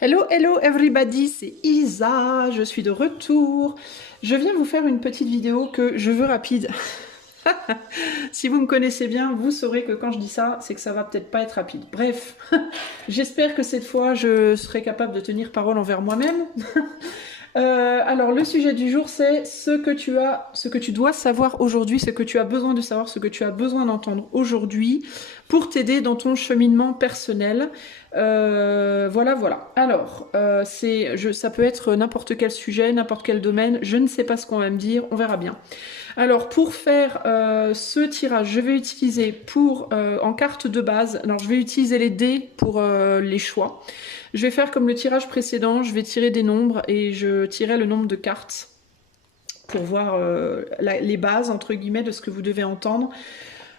Hello, hello everybody, c'est Isa, je suis de retour. Je viens vous faire une petite vidéo que je veux rapide. Si vous me connaissez bien, vous saurez que quand je dis ça, c'est que ça va peut-être pas être rapide. Bref, j'espère que cette fois, je serai capable de tenir parole envers moi-même. Alors, le sujet du jour, c'est ce que tu dois savoir aujourd'hui, ce que tu as besoin de savoir, ce que tu as besoin d'entendre aujourd'hui pour t'aider dans ton cheminement personnel. Voilà, voilà. Alors, ça peut être n'importe quel sujet, n'importe quel domaine. Je ne sais pas ce qu'on va me dire, on verra bien. Alors, pour faire ce tirage, je vais utiliser en carte de base, alors je vais utiliser les dés pour les choix. Je vais faire comme le tirage précédent, je vais tirer des nombres et je tirerai le nombre de cartes pour voir les bases, entre guillemets, de ce que vous devez entendre.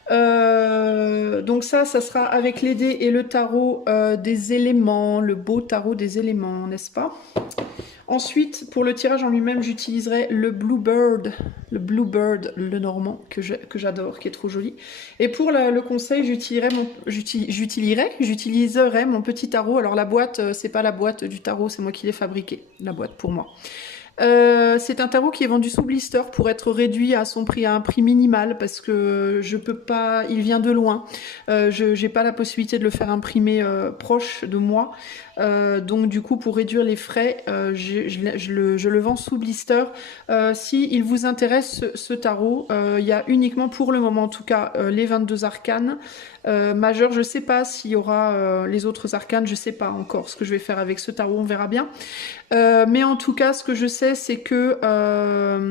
Donc ça sera avec les dés et le tarot des éléments, le beau tarot des éléments, n'est-ce pas? Ensuite, pour le tirage en lui-même, j'utiliserai le Bluebird, le normand, que j'adore, qui est trop joli. Et pour le conseil, j'utiliserai mon petit tarot. Alors la boîte, c'est pas la boîte du tarot, c'est moi qui l'ai fabriqué, la boîte pour moi. C'est un tarot qui est vendu sous blister pour être réduit à son prix, à un prix minimal, parce que je peux pas, il vient de loin. Je n'ai pas la possibilité de le faire imprimer proche de moi. Donc du coup, pour réduire les frais, je le vends sous blister. Si il vous intéresse ce tarot, il y a uniquement pour le moment en tout cas les 22 arcanes majeurs. Je sais pas s'il y aura les autres arcanes, je sais pas encore ce que je vais faire avec ce tarot, on verra bien. Mais en tout cas, ce que je sais, c'est que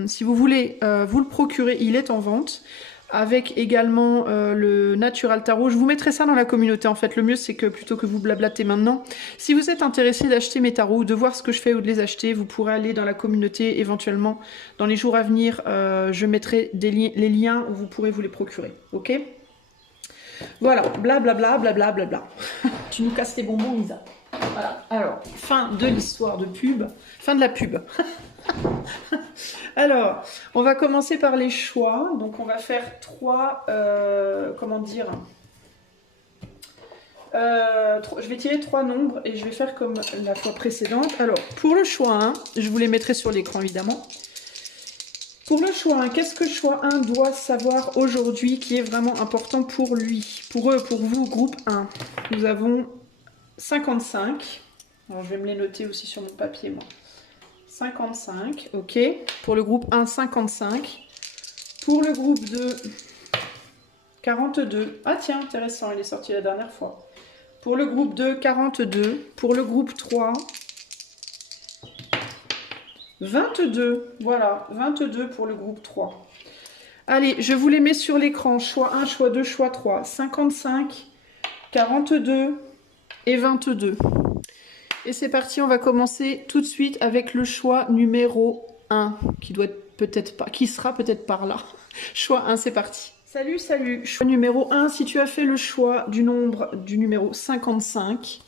si vous voulez vous le procurer, il est en vente. Avec également le Natural Tarot. Je vous mettrai ça dans la communauté en fait. Le mieux c'est que plutôt que vous blablatez maintenant, si vous êtes intéressé d'acheter mes tarots ou de voir ce que je fais ou de les acheter, vous pourrez aller dans la communauté éventuellement. Dans les jours à venir, je mettrai les liens où vous pourrez vous les procurer. Ok? Voilà, blablabla, blablabla. Tu nous casses tes bonbons, Lisa. Voilà, alors, fin de l'histoire de pub. Fin de la pub. Alors, on va commencer par les choix. Donc, on va faire comment dire je vais tirer 3 nombres et je vais faire comme la fois précédente. Alors, pour le choix 1, je vous les mettrai sur l'écran évidemment. Pour le choix 1, qu'est-ce que le choix 1 doit savoir aujourd'hui qui est vraiment important pour lui? Pour eux, pour vous, groupe 1, nous avons 55. Alors, je vais me les noter aussi sur mon papier, moi. 55, ok. Pour le groupe 1, 55. Pour le groupe 2, 42. Ah tiens, intéressant, il est sorti la dernière fois. Pour le groupe 2, 42. Pour le groupe 3, 22. Voilà, 22 pour le groupe 3. Allez, je vous les mets sur l'écran. Choix 1, choix 2, choix 3. 55, 42 et 22. Et c'est parti, on va commencer tout de suite avec le choix numéro 1, qui doit être peut-être pas, qui sera peut-être par là. Choix 1, c'est parti. Salut, salut. Choix numéro 1, si tu as fait le choix du numéro 55,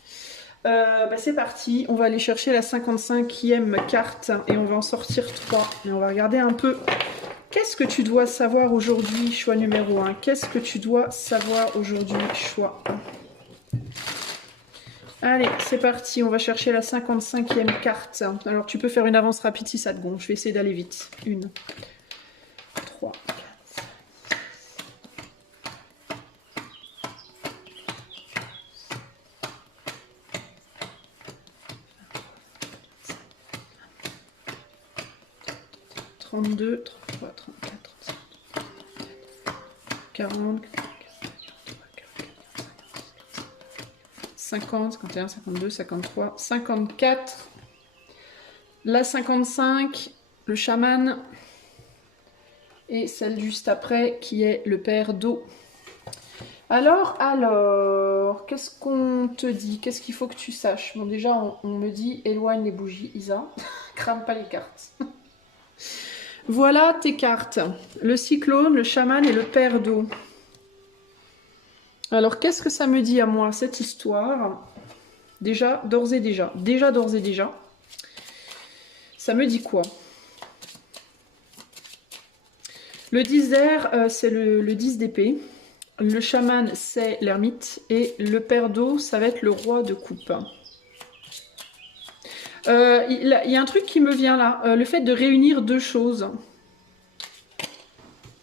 c'est parti. On va aller chercher la 55e carte et on va en sortir 3. Et on va regarder un peu. Qu'est-ce que tu dois savoir aujourd'hui, choix numéro 1? Qu'est-ce que tu dois savoir aujourd'hui, choix 1? Allez, c'est parti, on va chercher la 55e carte. Alors, tu peux faire une avance rapide si ça te gonfle. Je vais essayer d'aller vite. 1, 3, 4, 32, 33, 34, 35, 40, 50, 51, 52, 53, 54. La 55, le chaman. Et celle juste après qui est le père d'eau. Alors, qu'est-ce qu'on te dit? Qu'est-ce qu'il faut que tu saches? Bon, déjà, on me dit éloigne les bougies, Isa. Crame pas les cartes. Voilà tes cartes. Le cyclone, le chaman et le père d'eau. Alors, qu'est-ce que ça me dit à moi, cette histoire? Déjà, d'ores et déjà. Ça me dit quoi? Le 10 d'air, c'est le 10 d'épée. Le chaman, c'est l'ermite. Et le père d'eau, ça va être le roi de coupe. Il y a un truc qui me vient là, le fait de réunir deux choses.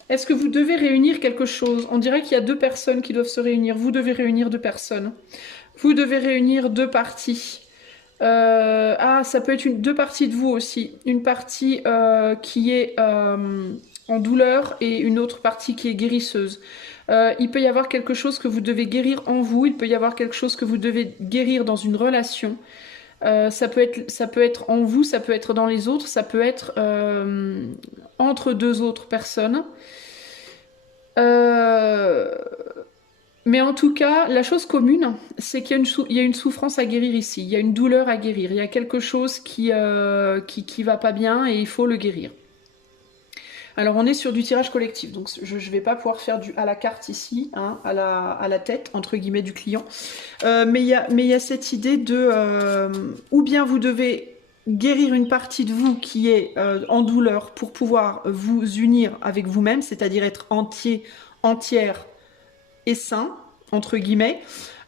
Est-ce que vous devez réunir quelque chose? On dirait qu'il y a deux personnes qui doivent se réunir. Vous devez réunir deux personnes. Vous devez réunir deux parties. Ah, ça peut être deux parties de vous aussi. Une partie qui est en douleur et une autre partie qui est guérisseuse. Il peut y avoir quelque chose que vous devez guérir en vous. Il peut y avoir quelque chose que vous devez guérir dans une relation. Ça peut être en vous, ça peut être dans les autres, ça peut être entre deux autres personnes. Mais en tout cas, la chose commune, c'est qu'il y a une souffrance à guérir ici, il y a une douleur à guérir, il y a quelque chose qui va pas bien et il faut le guérir. Alors on est sur du tirage collectif, donc je ne vais pas pouvoir faire du à la carte ici, hein, à la tête, entre guillemets, du client. Mais il y a cette idée de... ou bien vous devez guérir une partie de vous qui est en douleur pour pouvoir vous unir avec vous-même, c'est-à-dire être entier, entière et sain, entre guillemets.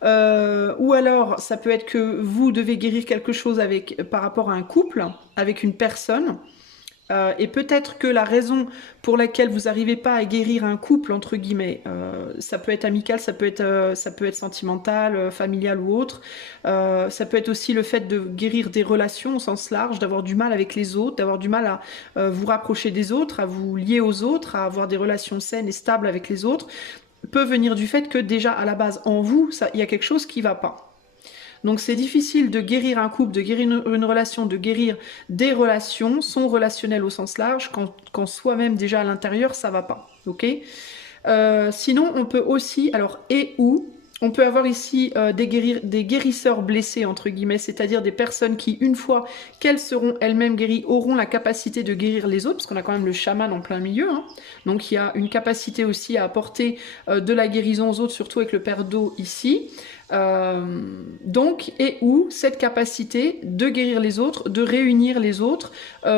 Ou alors, ça peut être que vous devez guérir quelque chose par rapport à un couple, avec une personne. Et peut-être que la raison pour laquelle vous n'arrivez pas à guérir un couple, entre guillemets, ça peut être amical, ça peut être sentimental, familial ou autre. Ça peut être aussi le fait de guérir des relations au sens large, d'avoir du mal avec les autres, d'avoir du mal à vous rapprocher des autres, à vous lier aux autres, à avoir des relations saines et stables avec les autres, peut venir du fait que déjà à la base en vous, il y a quelque chose qui ne va pas. Donc c'est difficile de guérir un couple, de guérir une relation, de guérir des relations, son relationnel au sens large, quand soi-même déjà à l'intérieur, ça va pas. Ok. Sinon, on peut aussi, alors et où, on peut avoir ici des guérisseurs blessés, entre guillemets, c'est-à-dire des personnes qui, une fois qu'elles seront elles-mêmes guéries, auront la capacité de guérir les autres, parce qu'on a quand même le chaman en plein milieu, hein. Donc il y a une capacité aussi à apporter de la guérison aux autres, surtout avec le père d'eau ici. Donc, et où cette capacité de guérir les autres, de réunir les autres,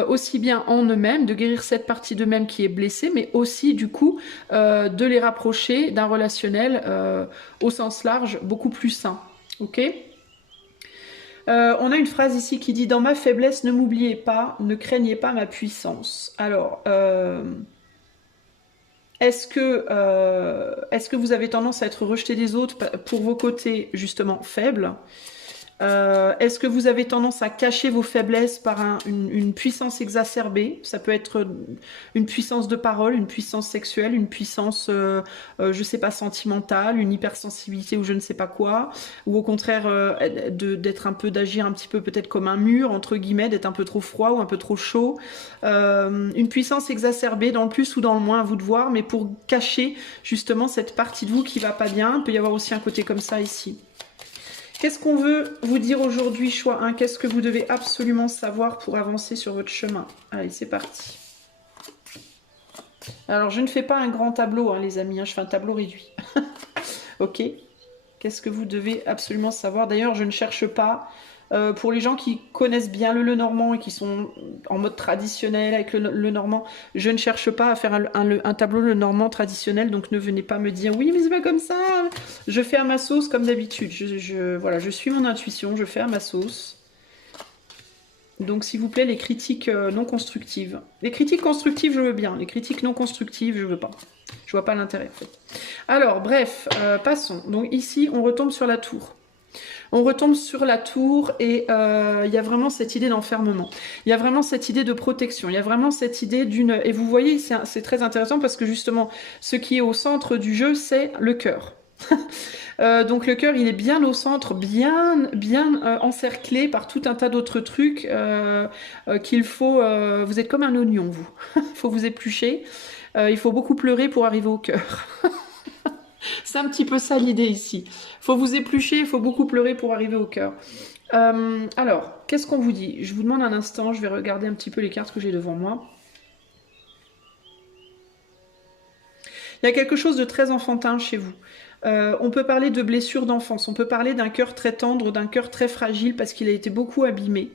aussi bien en eux-mêmes, de guérir cette partie d'eux-mêmes qui est blessée, mais aussi du coup de les rapprocher d'un relationnel au sens large beaucoup plus sain. Ok. On a une phrase ici qui dit « Dans ma faiblesse, ne m'oubliez pas, ne craignez pas ma puissance ». Alors, est-ce que vous avez tendance à être rejeté des autres pour vos côtés justement faibles? Est-ce que vous avez tendance à cacher vos faiblesses par une puissance exacerbée? Ça peut être une puissance de parole, une puissance sexuelle, une puissance, je sais pas, sentimentale, une hypersensibilité ou je ne sais pas quoi. Ou au contraire, d'agir un petit peu peut-être comme un mur, entre guillemets, d'être un peu trop froid ou un peu trop chaud. Une puissance exacerbée dans le plus ou dans le moins, à vous de voir, mais pour cacher justement cette partie de vous qui va pas bien. Il peut y avoir aussi un côté comme ça ici. Qu'est-ce qu'on veut vous dire aujourd'hui, choix 1? Qu'est-ce que vous devez absolument savoir pour avancer sur votre chemin? Allez, c'est parti. Alors, je ne fais pas un grand tableau, hein, les amis, hein, je fais un tableau réduit. Ok. Qu'est-ce que vous devez absolument savoir? D'ailleurs, je ne cherche pas... pour les gens qui connaissent bien le Lenormand et qui sont en mode traditionnel avec le Lenormand, je ne cherche pas à faire un tableau Lenormand traditionnel, donc ne venez pas me dire « Oui, mais c'est pas comme ça !» Je fais à ma sauce comme d'habitude. Voilà, je suis mon intuition, je fais à ma sauce. Donc, s'il vous plaît, les critiques non constructives. Les critiques constructives, je veux bien. Les critiques non constructives, je veux pas. Je vois pas l'intérêt, en fait. Alors, bref, passons. Donc, ici, on retombe sur la tour. On retombe sur la tour et il y a vraiment cette idée d'enfermement. Il y a vraiment cette idée de protection. Il y a vraiment cette idée d'une... Et vous voyez, c'est très intéressant parce que justement, ce qui est au centre du jeu, c'est le cœur. Donc le cœur, il est bien au centre, bien encerclé par tout un tas d'autres trucs qu'il faut... vous êtes comme un oignon, vous. Il faut vous éplucher. Il faut beaucoup pleurer pour arriver au cœur. C'est un petit peu ça l'idée ici. Faut vous éplucher, il faut beaucoup pleurer pour arriver au cœur. Alors, qu'est-ce qu'on vous dit? Je vous demande un instant, je vais regarder un petit peu les cartes que j'ai devant moi. Il y a quelque chose de très enfantin chez vous. On peut parler de blessures d'enfance, on peut parler d'un cœur très tendre, d'un cœur très fragile parce qu'il a été beaucoup abîmé.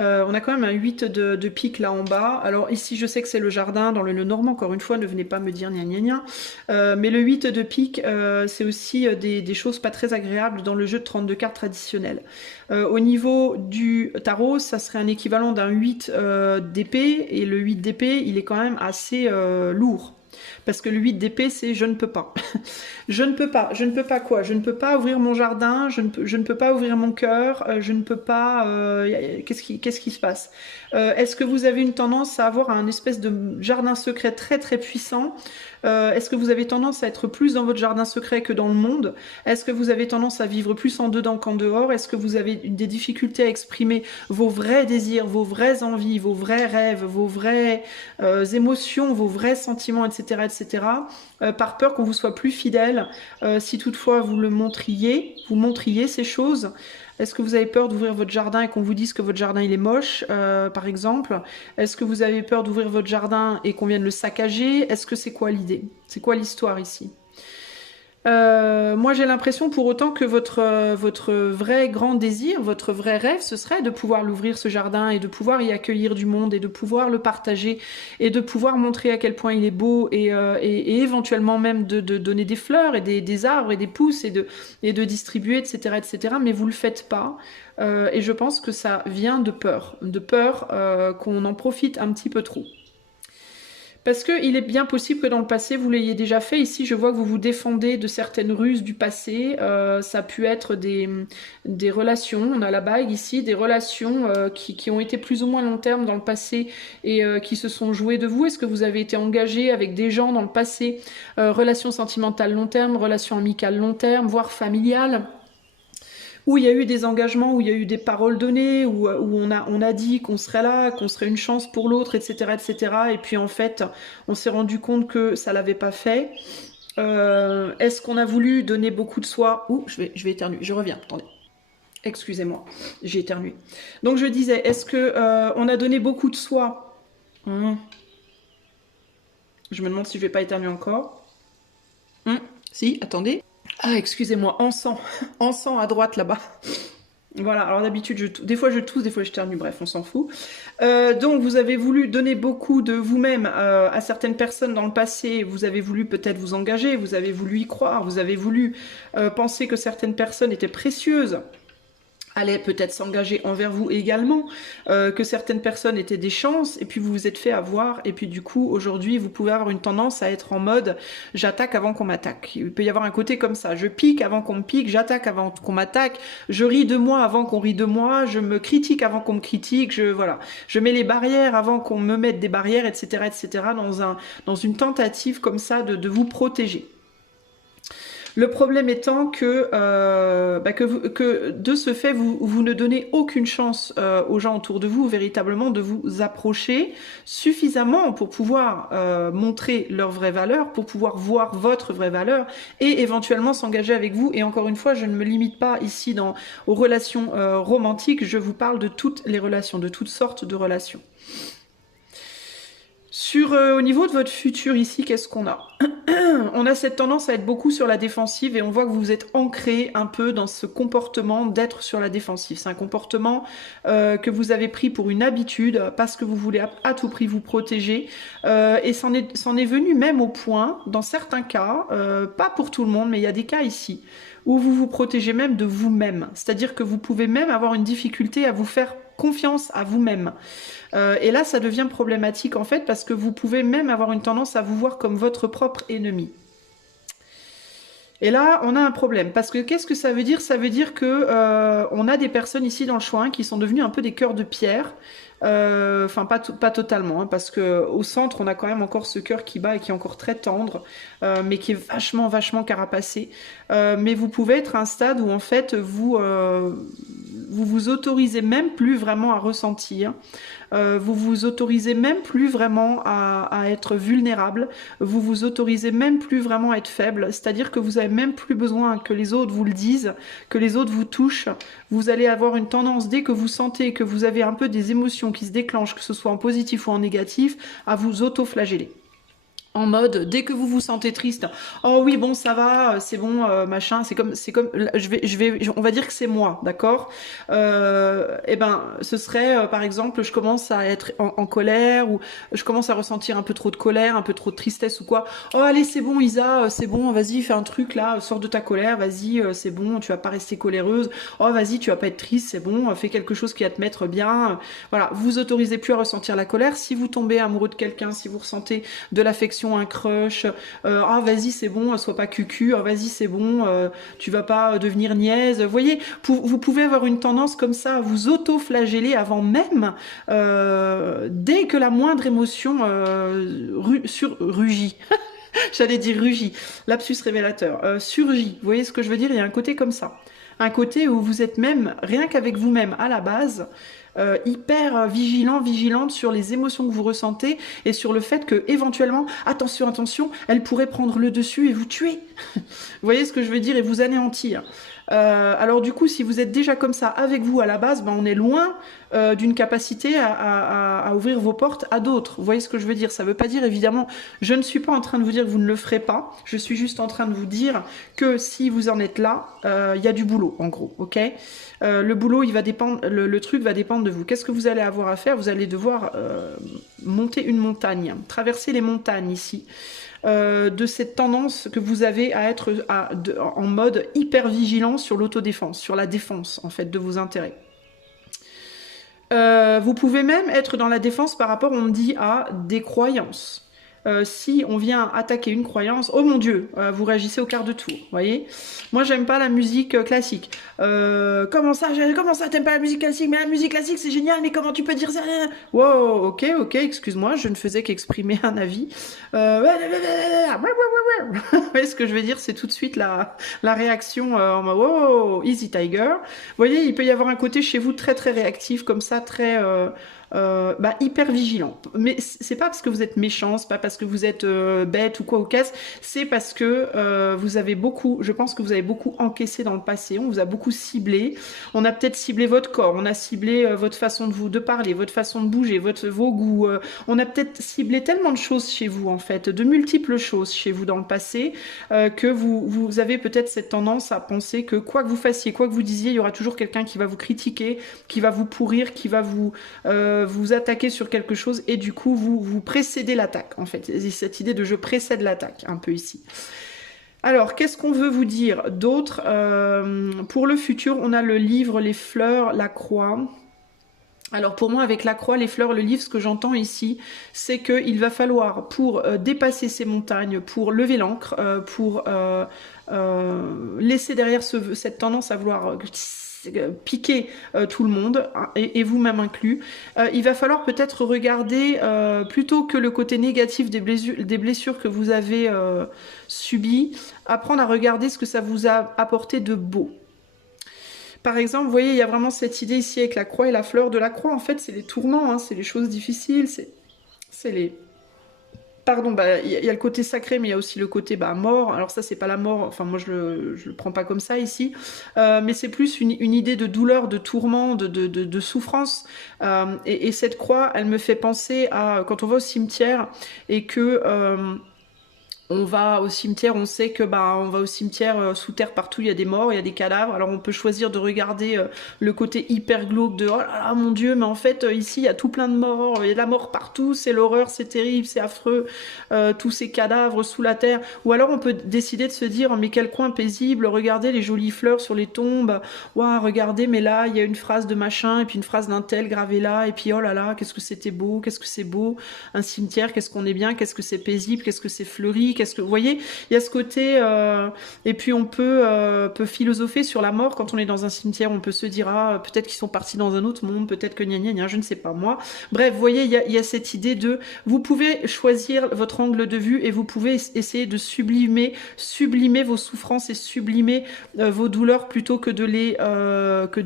On a quand même un 8 de pique là en bas. Alors ici, je sais que c'est le jardin dans le nœud normand. Encore une fois, ne venez pas me dire gna gna gna. Mais le 8 de pique, c'est aussi des choses pas très agréables dans le jeu de 32 cartes traditionnel. Au niveau du tarot, ça serait un équivalent d'un 8 d'épée. Et le 8 d'épée, il est quand même assez lourd. Parce que le 8 d'épée, c'est je ne peux pas. Je ne peux pas. Je ne peux pas quoi? Je ne peux pas ouvrir mon jardin, je ne peux pas ouvrir mon cœur, je ne peux pas... qu'est-ce qui se passe? Est-ce que vous avez une tendance à avoir un espèce de jardin secret très très puissant? Est-ce que vous avez tendance à être plus dans votre jardin secret que dans le monde? Est-ce que vous avez tendance à vivre plus en dedans qu'en dehors? Est-ce que vous avez des difficultés à exprimer vos vrais désirs, vos vraies envies, vos vrais rêves, vos vraies émotions, vos vrais sentiments, etc., etc., par peur qu'on vous soit plus fidèle, si toutefois vous montriez ces choses? Est-ce que vous avez peur d'ouvrir votre jardin et qu'on vous dise que votre jardin il est moche, par exemple? Est-ce que vous avez peur d'ouvrir votre jardin et qu'on vienne le saccager? Est-ce que c'est quoi l'idée? C'est quoi l'histoire ici? Moi j'ai l'impression pour autant que votre vrai grand désir, votre vrai rêve, ce serait de pouvoir l'ouvrir ce jardin et de pouvoir y accueillir du monde et de pouvoir le partager et de pouvoir montrer à quel point il est beau et éventuellement même de donner des fleurs et des arbres et des pousses et de distribuer, etc., etc. Mais vous le faites pas. Et je pense que ça vient de peur qu'on en profite un petit peu trop. Parce qu'il est bien possible que dans le passé, vous l'ayez déjà fait. Ici, je vois que vous vous défendez de certaines ruses du passé. Ça a pu être des relations, on a la bague ici, des relations qui ont été plus ou moins long terme dans le passé et qui se sont jouées de vous. Est-ce que vous avez été engagé avec des gens dans le passé? Relations sentimentales long terme, relations amicales long terme, voire familiales, où il y a eu des engagements, où il y a eu des paroles données, où on a dit qu'on serait là, qu'on serait une chance pour l'autre, etc., etc. Et puis en fait, on s'est rendu compte que ça l'avait pas fait. Est-ce qu'on a voulu donner beaucoup de soi? Ouh, je vais éternuer, je reviens, attendez. Excusez-moi, j'ai éternué. Donc je disais, est-ce que on a donné beaucoup de soi? Je me demande si je vais pas éternuer encore. Si, attendez. Ah, excusez-moi, encens à droite là-bas. Voilà, alors d'habitude, des fois je tousse, des fois je ternue, bref, on s'en fout. Donc vous avez voulu donner beaucoup de vous-même à certaines personnes dans le passé, vous avez voulu peut-être vous engager, vous avez voulu y croire, vous avez voulu penser que certaines personnes étaient précieuses, allaient peut-être s'engager envers vous également, que certaines personnes étaient des chances, et puis vous vous êtes fait avoir, et puis du coup, aujourd'hui, vous pouvez avoir une tendance à être en mode « j'attaque avant qu'on m'attaque ». Il peut y avoir un côté comme ça, je pique avant qu'on me pique, j'attaque avant qu'on m'attaque, je ris de moi avant qu'on rit de moi, je me critique avant qu'on me critique, je mets les barrières avant qu'on me mette des barrières, etc., etc., dans une tentative comme ça de vous protéger. Le problème étant que de ce fait, vous ne donnez aucune chance aux gens autour de vous véritablement de vous approcher suffisamment pour pouvoir montrer leur vraie valeur, pour pouvoir voir votre vraie valeur et éventuellement s'engager avec vous. Et encore une fois, je ne me limite pas ici aux relations romantiques, je vous parle de toutes les relations, de toutes sortes de relations. Au niveau de votre futur ici, qu'est-ce qu'on a? On a cette tendance à être beaucoup sur la défensive et on voit que vous êtes ancré un peu dans ce comportement d'être sur la défensive. C'est un comportement que vous avez pris pour une habitude parce que vous voulez à tout prix vous protéger et c'en est venu même au point, dans certains cas, pas pour tout le monde, mais il y a des cas ici, où vous vous protégez même de vous-même. C'est-à-dire que vous pouvez même avoir une difficulté à vous faire confiance à vous-même. Et là, ça devient problématique en fait parce que vous pouvez même avoir une tendance à vous voir comme votre propre ennemi. Et là, on a un problème parce que qu'est-ce que ça veut dire? Ça veut dire que on a des personnes ici dans le choix qui sont devenues un peu des cœurs de pierre. Enfin, pas totalement, hein, parce que au centre, on a quand même encore ce cœur qui bat et qui est encore très tendre, mais qui est vachement carapacé. Mais vous pouvez être à un stade où en fait vous vous autorisez même plus vraiment à ressentir. Vous vous autorisez même plus vraiment à être vulnérable, vous vous autorisez même plus vraiment à être faible, c'est-à-dire que vous avez même plus besoin que les autres vous le disent, que les autres vous touchent. Vous allez avoir une tendance, dès que vous sentez que vous avez un peu des émotions qui se déclenchent, que ce soit en positif ou en négatif, à vous auto-flageller. En mode, dès que vous vous sentez triste, oh oui, bon, ça va, c'est bon, machin, là, on va dire que c'est moi, d'accord? Eh ben, ce serait, par exemple, je commence à être en colère, ou je commence à ressentir un peu trop de colère, un peu trop de tristesse ou quoi. Oh, allez, c'est bon, Isa, c'est bon, vas-y, fais un truc là, sors de ta colère, vas-y, c'est bon, tu vas pas rester coléreuse. Oh, vas-y, tu vas pas être triste, c'est bon, fais quelque chose qui va te mettre bien. Voilà, vous autorisez plus à ressentir la colère. Si vous tombez amoureux de quelqu'un, si vous ressentez de l'affection, un crush, ah vas-y c'est bon, sois pas cucu, ah vas-y c'est bon, tu vas pas devenir niaise. Vous voyez, vous pouvez avoir une tendance comme ça à vous auto-flageller avant même, dès que la moindre émotion rugit. J'allais dire rugit, lapsus révélateur, surgit. Vous voyez ce que je veux dire? Il y a un côté comme ça. Un côté où vous êtes même, rien qu'avec vous-même à la base, hyper vigilante sur les émotions que vous ressentez et sur le fait que éventuellement, attention, elle pourrait prendre le dessus et vous tuer. Vous voyez ce que je veux dire? Et vous anéantir. Alors du coup, si vous êtes déjà comme ça avec vous à la base, ben, on est loin d'une capacité à ouvrir vos portes à d'autres. Vous voyez ce que je veux dire? Ça ne veut pas dire, évidemment, je ne suis pas en train de vous dire que vous ne le ferez pas. Je suis juste en train de vous dire que si vous en êtes là, il y a du boulot, en gros, ok? Le boulot, il va dépendre, le truc va dépendre de vous. Qu'est-ce que vous allez avoir à faire? Vous allez devoir monter une montagne, traverser les montagnes ici. De cette tendance que vous avez à être en mode hyper vigilant sur l'autodéfense, sur la défense en fait de vos intérêts. Vous pouvez même être dans la défense par rapport, on me dit, à des croyances. Si on vient attaquer une croyance, oh mon Dieu, vous réagissez au quart de tour, voyez. Moi, j'aime pas la musique classique. Comment ça, t'aimes pas la musique classique? Mais la musique classique, c'est génial, mais comment tu peux dire ça? Wow, ok, excuse-moi, je ne faisais qu'exprimer un avis. Vous voyez ce que je veux dire? C'est tout de suite la réaction en mode, wow, easy tiger. Vous voyez, il peut y avoir un côté chez vous très réactif, comme ça, très... hyper vigilant. Mais c'est pas parce que vous êtes méchant, c'est pas parce que vous êtes bête ou quoi ou casse, c'est parce que vous avez beaucoup, je pense que vous avez beaucoup encaissé dans le passé, on vous a beaucoup ciblé, on a peut-être ciblé votre corps, on a ciblé votre façon de parler, votre façon de bouger, vos goûts, on a peut-être ciblé tellement de choses chez vous en fait, de multiples choses chez vous dans le passé, que vous avez peut-être cette tendance à penser que quoi que vous fassiez, quoi que vous disiez, il y aura toujours quelqu'un qui va vous critiquer, qui va vous pourrir, qui va vous attaquez sur quelque chose et du coup vous précédez l'attaque en fait. C'est cette idée de je précède l'attaque un peu ici. Alors qu'est-ce qu'on veut vous dire d'autre? Pour le futur, on a le livre, les fleurs, la croix. Alors pour moi, avec la croix, les fleurs, le livre, ce que j'entends ici, c'est qu'il va falloir, pour dépasser ces montagnes, pour lever l'ancre, pour laisser derrière cette tendance à vouloir piquer tout le monde, hein, et vous-même inclus, il va falloir peut-être regarder, plutôt que le côté négatif des blessures que vous avez subies, apprendre à regarder ce que ça vous a apporté de beau. Par exemple, vous voyez, il y a vraiment cette idée ici avec la croix et la fleur de la croix. En fait, c'est les tourments, hein, c'est les choses difficiles, c'est les... Pardon, il y a le côté sacré, mais il y a aussi le côté mort. Alors ça, c'est pas la mort, enfin moi je le prends pas comme ça ici, mais c'est plus une idée de douleur, de tourment, de souffrance. Et cette croix, elle me fait penser à quand on va au cimetière et que... on va au cimetière, on sait que on va au cimetière, sous terre partout, il y a des morts, il y a des cadavres. Alors on peut choisir de regarder le côté hyper glauque de oh là là mon Dieu, mais en fait ici il y a tout plein de morts, il y a de la mort partout, c'est l'horreur, c'est terrible, c'est affreux, tous ces cadavres sous la terre. Ou alors on peut décider de se dire mais quel coin paisible, regardez les jolies fleurs sur les tombes, waouh regardez mais là il y a une phrase de machin et puis une phrase d'un tel gravée là et puis oh là là qu'est-ce que c'était beau, qu'est-ce que c'est beau, un cimetière, qu'est-ce qu'on est bien, qu'est-ce que c'est paisible, qu'est-ce que c'est fleuri. Qu'est-ce que vous voyez, il y a ce côté et puis on peut philosopher sur la mort quand on est dans un cimetière. On peut se dire peut-être qu'ils sont partis dans un autre monde, peut-être que gna, je ne sais pas moi. Bref, vous voyez, il y a cette idée de vous pouvez choisir votre angle de vue et vous pouvez essayer de sublimer vos souffrances et sublimer vos douleurs plutôt que de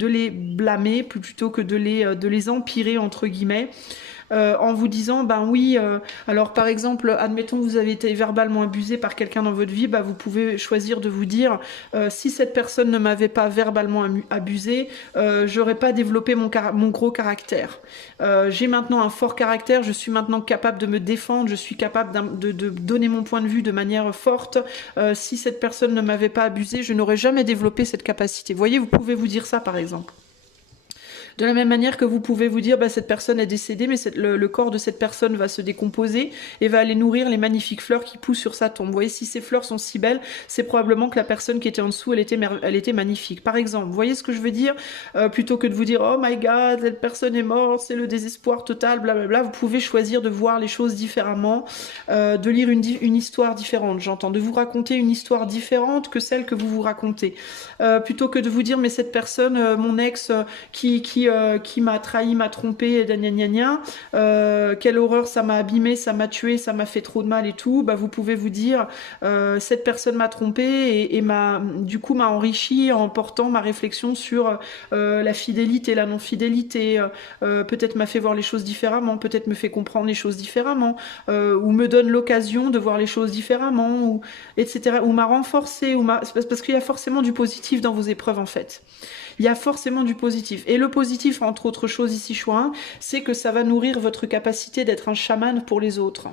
les blâmer, plutôt que de les empirer entre guillemets. en vous disant, ben oui, alors par exemple, admettons que vous avez été verbalement abusé par quelqu'un dans votre vie, bah, vous pouvez choisir de vous dire, si cette personne ne m'avait pas verbalement abusé, j'aurais pas développé mon gros caractère. J'ai maintenant un fort caractère, je suis maintenant capable de me défendre, je suis capable de donner mon point de vue de manière forte. Si cette personne ne m'avait pas abusé, je n'aurais jamais développé cette capacité. Vous voyez, vous pouvez vous dire ça par exemple. De la même manière que vous pouvez vous dire, bah, cette personne est décédée, mais le corps de cette personne va se décomposer et va aller nourrir les magnifiques fleurs qui poussent sur sa tombe. Vous voyez, si ces fleurs sont si belles, c'est probablement que la personne qui était en dessous, elle était magnifique. Par exemple, vous voyez ce que je veux dire? Plutôt que de vous dire, oh my god, cette personne est morte, c'est le désespoir total, blablabla, vous pouvez choisir de voir les choses différemment, de lire une histoire différente, j'entends, de vous raconter une histoire différente que celle que vous vous racontez. Plutôt que de vous dire, mais cette personne, mon ex, qui m'a trahi, m'a trompé, gna gna gna, quelle horreur, ça m'a abîmé, ça m'a tué, ça m'a fait trop de mal et tout, bah vous pouvez vous dire, cette personne m'a trompé et du coup m'a enrichi en portant ma réflexion sur la fidélité, la non-fidélité, peut-être m'a fait voir les choses différemment, peut-être me fait comprendre les choses différemment, ou me donne l'occasion de voir les choses différemment, ou etc., ou m'a renforcé, parce qu'il y a forcément du positif dans vos épreuves en fait. Il y a forcément du positif. Et le positif, entre autres choses ici, choix 1, c'est que ça va nourrir votre capacité d'être un chaman pour les autres,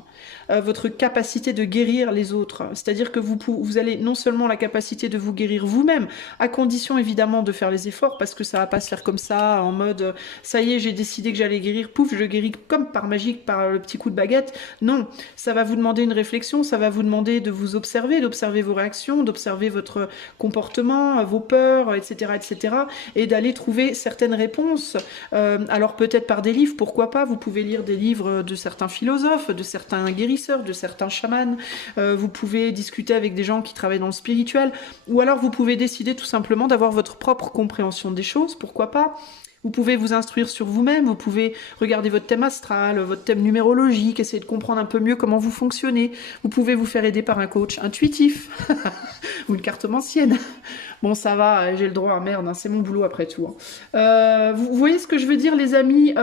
votre capacité de guérir les autres. C'est-à-dire que vous allez non seulement la capacité de vous guérir vous-même, à condition évidemment de faire les efforts, parce que ça va pas se faire comme ça, en mode ça y est, j'ai décidé que j'allais guérir, pouf, je guéris comme par magique, par le petit coup de baguette. Non, ça va vous demander une réflexion, ça va vous demander de vous observer, d'observer vos réactions, d'observer votre comportement, vos peurs, etc., etc., et d'aller trouver certaines réponses. Alors peut-être par des livres, pourquoi pas, vous pouvez lire des livres de certains philosophes, de certains guérisseurs, de certains chamans, vous pouvez discuter avec des gens qui travaillent dans le spirituel, ou alors vous pouvez décider tout simplement d'avoir votre propre compréhension des choses, pourquoi pas. Vous pouvez vous instruire sur vous-même, vous pouvez regarder votre thème astral, votre thème numérologique, essayer de comprendre un peu mieux comment vous fonctionnez. Vous pouvez vous faire aider par un coach intuitif ou une cartomancienne. Bon, ça va, j'ai le droit, merde, hein, c'est mon boulot après tout. Hein. Vous voyez ce que je veux dire, les amis?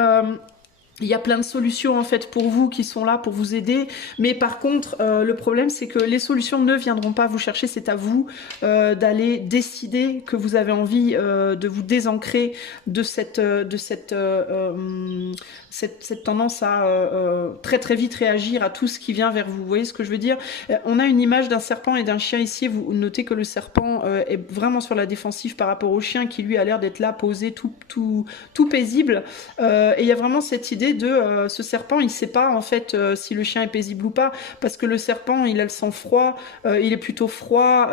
Il y a plein de solutions en fait pour vous qui sont là pour vous aider, mais par contre le problème c'est que les solutions ne viendront pas vous chercher, c'est à vous d'aller décider que vous avez envie de vous désancrer de cette tendance à très très vite réagir à tout ce qui vient vers vous. Vous voyez ce que je veux dire? On a une image d'un serpent et d'un chien ici, vous notez que le serpent est vraiment sur la défensive par rapport au chien qui lui a l'air d'être là posé tout paisible, et il y a vraiment cette idée de ce serpent, il sait pas en fait si le chien est paisible ou pas, parce que le serpent il a le sang froid, il est plutôt froid,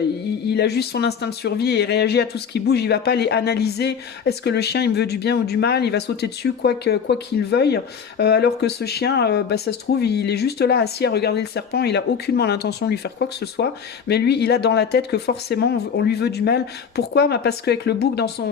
il a juste son instinct de survie et il réagit à tout ce qui bouge, il va pas aller analyser est-ce que le chien il me veut du bien ou du mal, il va sauter dessus quoi qu'il veuille, alors que ce chien, ça se trouve il est juste là assis à regarder le serpent, il a aucunement l'intention de lui faire quoi que ce soit, mais lui il a dans la tête que forcément on lui veut du mal. Pourquoi? Parce qu'avec le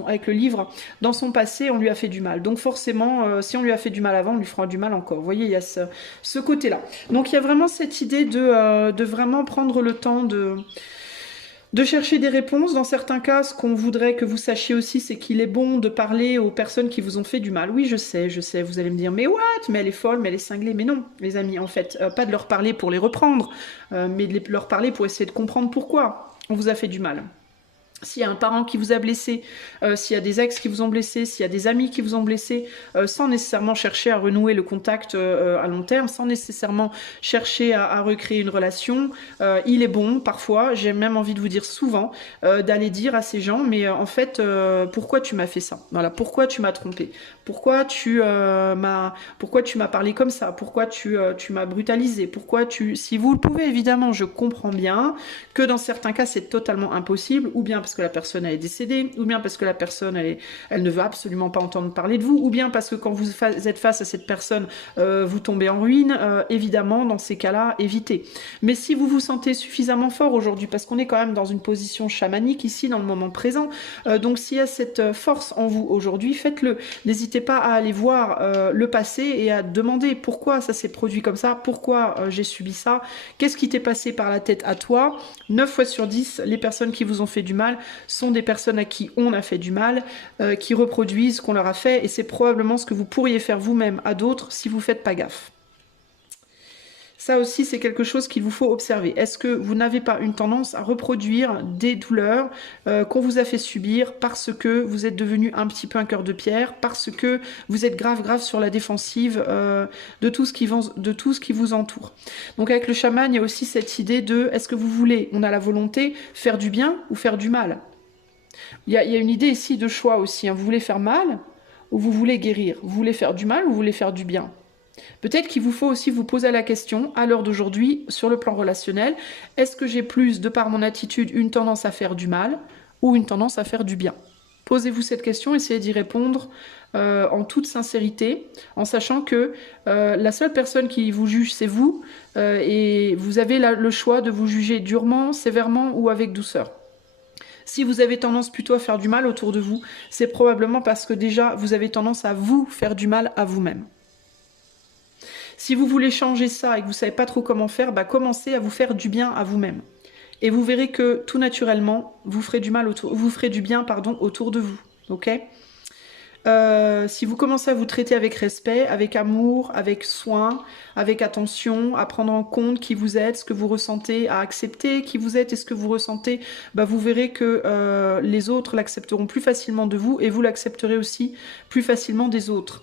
avec le livre dans son passé on lui a fait du mal, donc forcément si on lui a fait du mal avant, on lui fera du mal encore. Vous voyez, il y a ce côté-là. Donc il y a vraiment cette idée de vraiment prendre le temps de chercher des réponses. Dans certains cas, ce qu'on voudrait que vous sachiez aussi, c'est qu'il est bon de parler aux personnes qui vous ont fait du mal. Oui, je sais, vous allez me dire, mais what? Mais elle est folle, mais elle est cinglée. Mais non, les amis, en fait, pas de leur parler pour les reprendre, mais de leur parler pour essayer de comprendre pourquoi on vous a fait du mal. S'il y a un parent qui vous a blessé, s'il y a des ex qui vous ont blessé, s'il y a des amis qui vous ont blessé, sans nécessairement chercher à renouer le contact à long terme, sans nécessairement chercher à recréer une relation, il est bon parfois, j'ai même envie de vous dire souvent, d'aller dire à ces gens, mais en fait, pourquoi tu m'as fait ça? Voilà, pourquoi tu m'as trompé? Pourquoi tu m'as parlé comme ça? Pourquoi tu m'as brutalisé? Si vous le pouvez, évidemment, je comprends bien que dans certains cas, c'est totalement impossible, ou bien parce que la personne elle est décédée, ou bien parce que la personne elle ne veut absolument pas entendre parler de vous, ou bien parce que quand vous êtes face à cette personne, vous tombez en ruine. Évidemment, dans ces cas-là, évitez. Mais si vous vous sentez suffisamment fort aujourd'hui, parce qu'on est quand même dans une position chamanique ici, dans le moment présent, donc s'il y a cette force en vous aujourd'hui, faites-le. N'hésitez n'hésitez pas à aller voir le passé et à demander pourquoi ça s'est produit comme ça, pourquoi j'ai subi ça, qu'est-ce qui t'est passé par la tête à toi. 9 fois sur 10, les personnes qui vous ont fait du mal sont des personnes à qui on a fait du mal, qui reproduisent ce qu'on leur a fait, et c'est probablement ce que vous pourriez faire vous-même à d'autres si vous faites pas gaffe. Ça aussi, c'est quelque chose qu'il vous faut observer. Est-ce que vous n'avez pas une tendance à reproduire des douleurs qu'on vous a fait subir parce que vous êtes devenu un petit peu un cœur de pierre, parce que vous êtes grave sur la défensive de tout ce qui vous entoure. Donc avec le chaman, il y a aussi cette idée de est-ce que vous voulez, on a la volonté, faire du bien ou faire du mal. Il y a une idée ici de choix aussi. Hein. Vous voulez faire mal ou vous voulez guérir? Vous voulez faire du mal ou vous voulez faire du bien? Peut-être qu'il vous faut aussi vous poser la question, à l'heure d'aujourd'hui, sur le plan relationnel, est-ce que j'ai plus, de par mon attitude, une tendance à faire du mal ou une tendance à faire du bien? Posez-vous cette question, essayez d'y répondre en toute sincérité, en sachant que la seule personne qui vous juge, c'est vous, et vous avez le choix de vous juger durement, sévèrement ou avec douceur. Si vous avez tendance plutôt à faire du mal autour de vous, c'est probablement parce que déjà, vous avez tendance à vous faire du mal à vous-même. Si vous voulez changer ça et que vous ne savez pas trop comment faire, bah commencez à vous faire du bien à vous-même. Et vous verrez que tout naturellement, vous ferez du bien autour de vous. Ok ? Si vous commencez à vous traiter avec respect, avec amour, avec soin, avec attention, à prendre en compte qui vous êtes, ce que vous ressentez, à accepter qui vous êtes et ce que vous ressentez, bah vous verrez que les autres l'accepteront plus facilement de vous et vous l'accepterez aussi plus facilement des autres.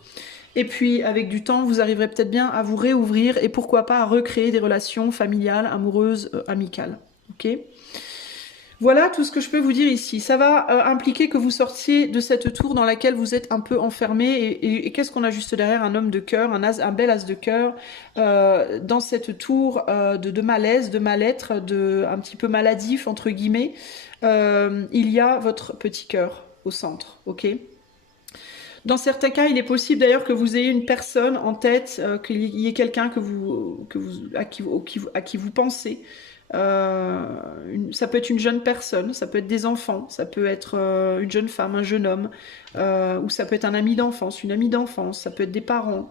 Et puis, avec du temps, vous arriverez peut-être bien à vous réouvrir et pourquoi pas à recréer des relations familiales, amoureuses, amicales. Ok ? Voilà tout ce que je peux vous dire ici. Ça va impliquer que vous sortiez de cette tour dans laquelle vous êtes un peu enfermé. Et qu'est-ce qu'on a juste derrière? Un homme de cœur, un bel as de cœur, dans cette tour de malaise, de mal-être, un petit peu maladif, entre guillemets. Il y a votre petit cœur au centre, ok ? Dans certains cas, il est possible d'ailleurs que vous ayez une personne en tête, qu'il y ait quelqu'un à qui vous pensez. Ça peut être une jeune personne, ça peut être des enfants, ça peut être une jeune femme, un jeune homme, ou ça peut être un ami d'enfance, une amie d'enfance, ça peut être des parents.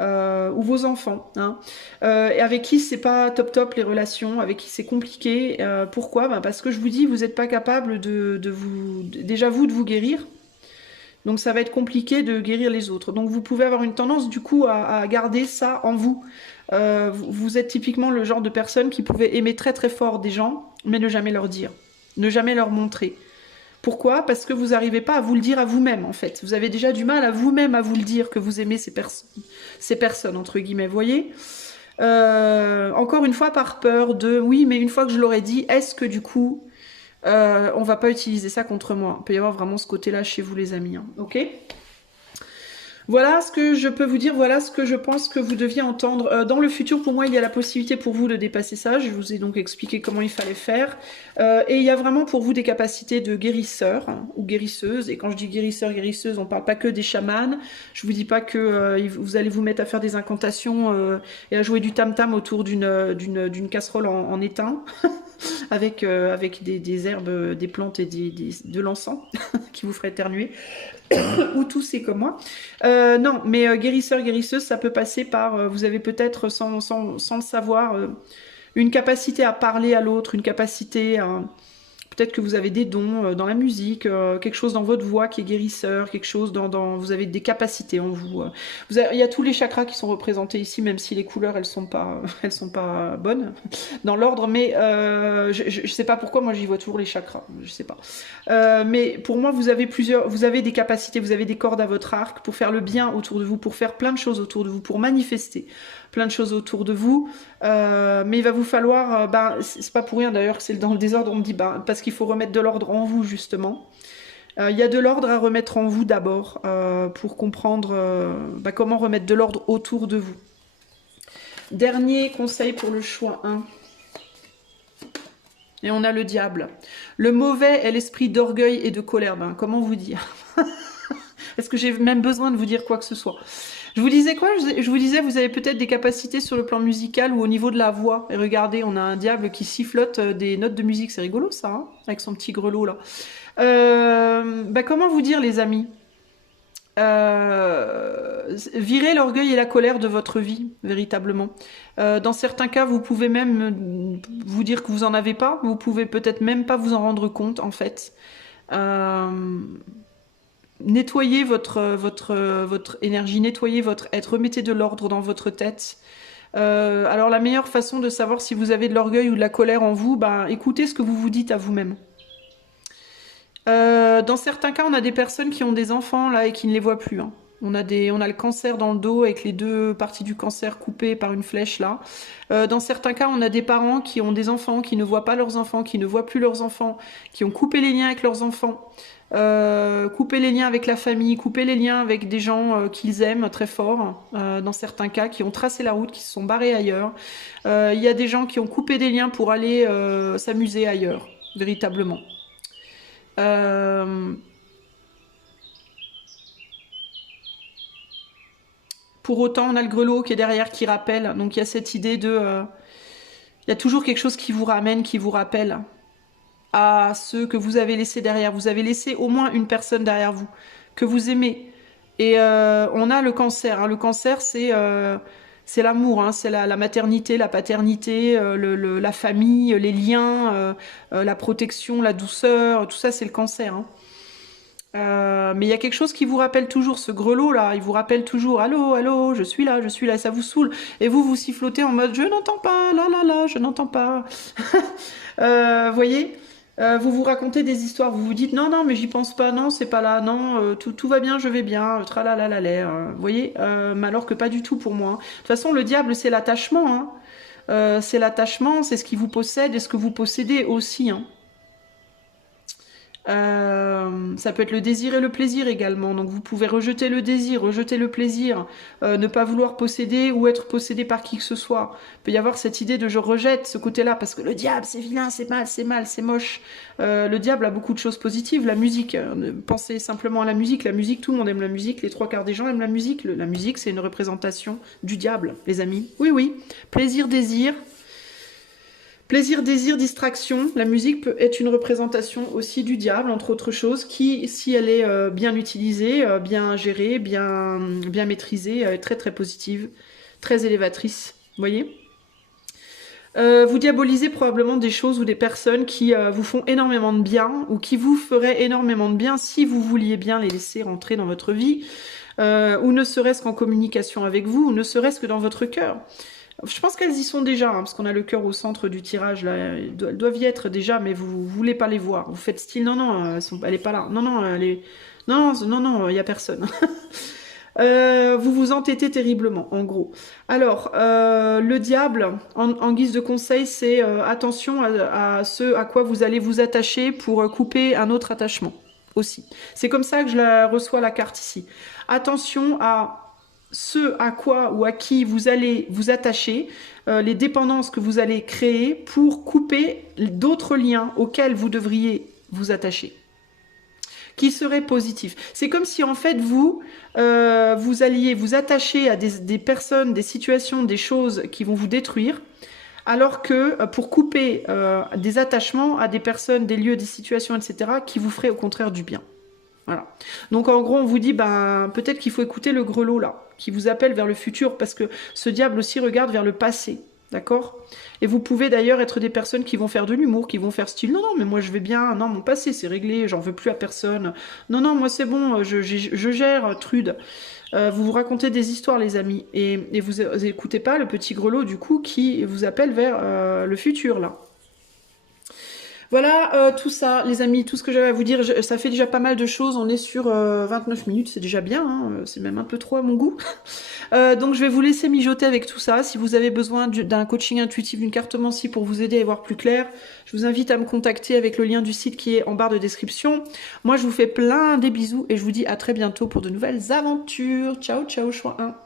Ou vos enfants, hein. Et avec qui c'est pas top les relations, avec qui c'est compliqué. Pourquoi? Parce que je vous dis, vous n'êtes pas capable de vous guérir. Donc ça va être compliqué de guérir les autres. Donc vous pouvez avoir une tendance du coup à garder ça en vous. Vous êtes typiquement le genre de personne qui pouvait aimer très fort des gens, mais ne jamais leur dire, ne jamais leur montrer. Pourquoi? Parce que vous n'arrivez pas à vous le dire à vous-même en fait. Vous avez déjà du mal à vous-même à vous le dire que vous aimez ces personnes entre guillemets, vous voyez? Encore une fois par peur de oui, mais une fois que je l'aurais dit, est-ce que du coup on va pas utiliser ça contre moi. Il peut y avoir vraiment ce côté-là chez vous, les amis. Hein. Ok ? Voilà ce que je peux vous dire, voilà ce que je pense que vous deviez entendre. Dans le futur, pour moi, il y a la possibilité pour vous de dépasser ça. Je vous ai donc expliqué comment il fallait faire. Et il y a vraiment pour vous des capacités de guérisseur hein, ou guérisseuse. Et quand je dis guérisseur, guérisseuse, on parle pas que des chamans. Je vous dis pas que vous allez vous mettre à faire des incantations et à jouer du tam-tam autour d'une casserole en étain. avec des herbes, des plantes et de l'encens qui vous ferait éternuer. Ou tousser comme moi. Non, mais guérisseur, guérisseuse, ça peut passer par, vous avez peut-être, sans le savoir, une capacité à parler à l'autre, une capacité à... Peut-être que vous avez des dons dans la musique, quelque chose dans votre voix qui est guérisseur, quelque chose vous avez des capacités en vous. Il y a tous les chakras qui sont représentés ici, même si les couleurs elles sont pas bonnes dans l'ordre. Mais je sais pas pourquoi moi j'y vois toujours les chakras. Je sais pas. Mais pour moi vous avez des capacités, vous avez des cordes à votre arc pour faire le bien autour de vous, pour faire plein de choses autour de vous, pour manifester plein de choses autour de vous. Mais il va vous falloir, c'est pas pour rien d'ailleurs que c'est dans le désordre, on me dit, parce qu'il faut remettre de l'ordre en vous justement. Il y a de l'ordre à remettre en vous d'abord, pour comprendre comment remettre de l'ordre autour de vous. Dernier conseil pour le choix 1. Et on a le diable. Le mauvais est l'esprit d'orgueil et de colère. Comment vous dire? Est-ce que j'ai même besoin de vous dire quoi que ce soit? Je vous disais quoi? Je vous disais, vous avez peut-être des capacités sur le plan musical ou au niveau de la voix. Et regardez, on a un diable qui sifflote des notes de musique. C'est rigolo ça, hein, avec son petit grelot là. Comment vous dire les amis? Virez l'orgueil et la colère de votre vie, véritablement. Dans certains cas, vous pouvez même vous dire que vous en avez pas. Vous pouvez peut-être même pas vous en rendre compte, en fait. Nettoyez votre énergie, nettoyez votre être, remettez de l'ordre dans votre tête. Alors la meilleure façon de savoir si vous avez de l'orgueil ou de la colère en vous, ben, écoutez ce que vous vous dites à vous-même. Dans certains cas, on a des personnes qui ont des enfants là et qui ne les voient plus. Hein. On a le cancer dans le dos avec les deux parties du cancer coupées par une flèche là. Dans certains cas, on a des parents qui ont des enfants, qui ne voient pas leurs enfants, qui ne voient plus leurs enfants, qui ont coupé les liens avec leurs enfants, coupé les liens avec la famille, coupé les liens avec des gens qu'ils aiment très fort. Dans certains cas, qui ont tracé la route, qui se sont barrés ailleurs. Il y a des gens qui ont coupé des liens pour aller s'amuser ailleurs, véritablement. Pour autant, on a le grelot qui est derrière, qui rappelle. Donc il y a cette idée de... il y a toujours quelque chose qui vous ramène, qui vous rappelle à ceux que vous avez laissés derrière. Vous avez laissé au moins une personne derrière vous, que vous aimez. Et on a le cancer. Hein. Le cancer, c'est l'amour, hein. C'est la maternité, la paternité, la famille, les liens, la protection, la douceur. Tout ça, c'est le cancer. Hein. Mais il y a quelque chose qui vous rappelle toujours, ce grelot là, il vous rappelle toujours, allô, allô, je suis là, ça vous saoule. Et vous, vous sifflotez en mode, je n'entends pas, là, là, là, je n'entends pas. Voyez, vous vous racontez des histoires, vous vous dites, non, non, mais j'y pense pas, non, c'est pas là, non, tout va bien, je vais bien, tralalalala, voyez, mais alors que pas du tout pour moi. Hein. De toute façon, le diable, c'est l'attachement, hein. C'est l'attachement, c'est ce qui vous possède et ce que vous possédez aussi, hein. Ça peut être le désir et le plaisir également. Donc vous pouvez rejeter le désir, rejeter le plaisir, ne pas vouloir posséder ou être possédé par qui que ce soit. Il peut y avoir cette idée de je rejette ce côté-là parce que le diable c'est vilain, c'est mal, c'est moche. Le diable a beaucoup de choses positives. La musique, pensez simplement à la musique. La musique, tout le monde aime la musique. Les 3/4 des gens aiment la musique. La musique c'est une représentation du diable, les amis. Oui, oui. Plaisir, désir. Plaisir, désir, distraction. La musique peut être une représentation aussi du diable, entre autres choses, qui, si elle est bien utilisée, bien gérée, bien maîtrisée, est très très positive, très élévatrice. Vous voyez ? Vous diabolisez probablement des choses ou des personnes qui vous font énormément de bien ou qui vous feraient énormément de bien si vous vouliez bien les laisser rentrer dans votre vie, ou ne serait-ce qu'en communication avec vous, ou ne serait-ce que dans votre cœur. Je pense qu'elles y sont déjà, hein, parce qu'on a le cœur au centre du tirage, là. Elles doivent y être déjà, mais vous voulez pas les voir. Vous faites style, non, non, elle est pas là. Non, non, non, il y a personne. Vous vous entêtez terriblement, en gros. Alors, le diable, en guise de conseil, c'est attention à ce à quoi vous allez vous attacher pour couper un autre attachement, aussi. C'est comme ça que je reçois la carte ici. Attention à ce à quoi ou à qui vous allez vous attacher, les dépendances que vous allez créer pour couper d'autres liens auxquels vous devriez vous attacher, qui seraient positifs. C'est comme si en fait vous alliez vous attacher à des personnes, des situations, des choses qui vont vous détruire, alors que pour couper des attachements à des personnes, des lieux, des situations, etc., qui vous feraient au contraire du bien. Voilà. Donc en gros, on vous dit, ben, peut-être qu'il faut écouter le grelot là, qui vous appelle vers le futur, parce que ce diable aussi regarde vers le passé, d'accord? Et vous pouvez d'ailleurs être des personnes qui vont faire de l'humour, qui vont faire style, non, non, mais moi je vais bien, non, mon passé c'est réglé, j'en veux plus à personne, non, non, moi c'est bon, je gère, Trude. Vous vous racontez des histoires, les amis, et vous écoutez pas le petit grelot, du coup, qui vous appelle vers le futur, là. Voilà, tout ça, les amis, tout ce que j'avais à vous dire, ça fait déjà pas mal de choses, on est sur 29 minutes, c'est déjà bien, hein, c'est même un peu trop à mon goût. Donc je vais vous laisser mijoter avec tout ça. Si vous avez besoin d'un coaching intuitif, d'une cartomancie pour vous aider à y voir plus clair, je vous invite à me contacter avec le lien du site qui est en barre de description. Moi, je vous fais plein des bisous et je vous dis à très bientôt pour de nouvelles aventures. Ciao, ciao, choix 1.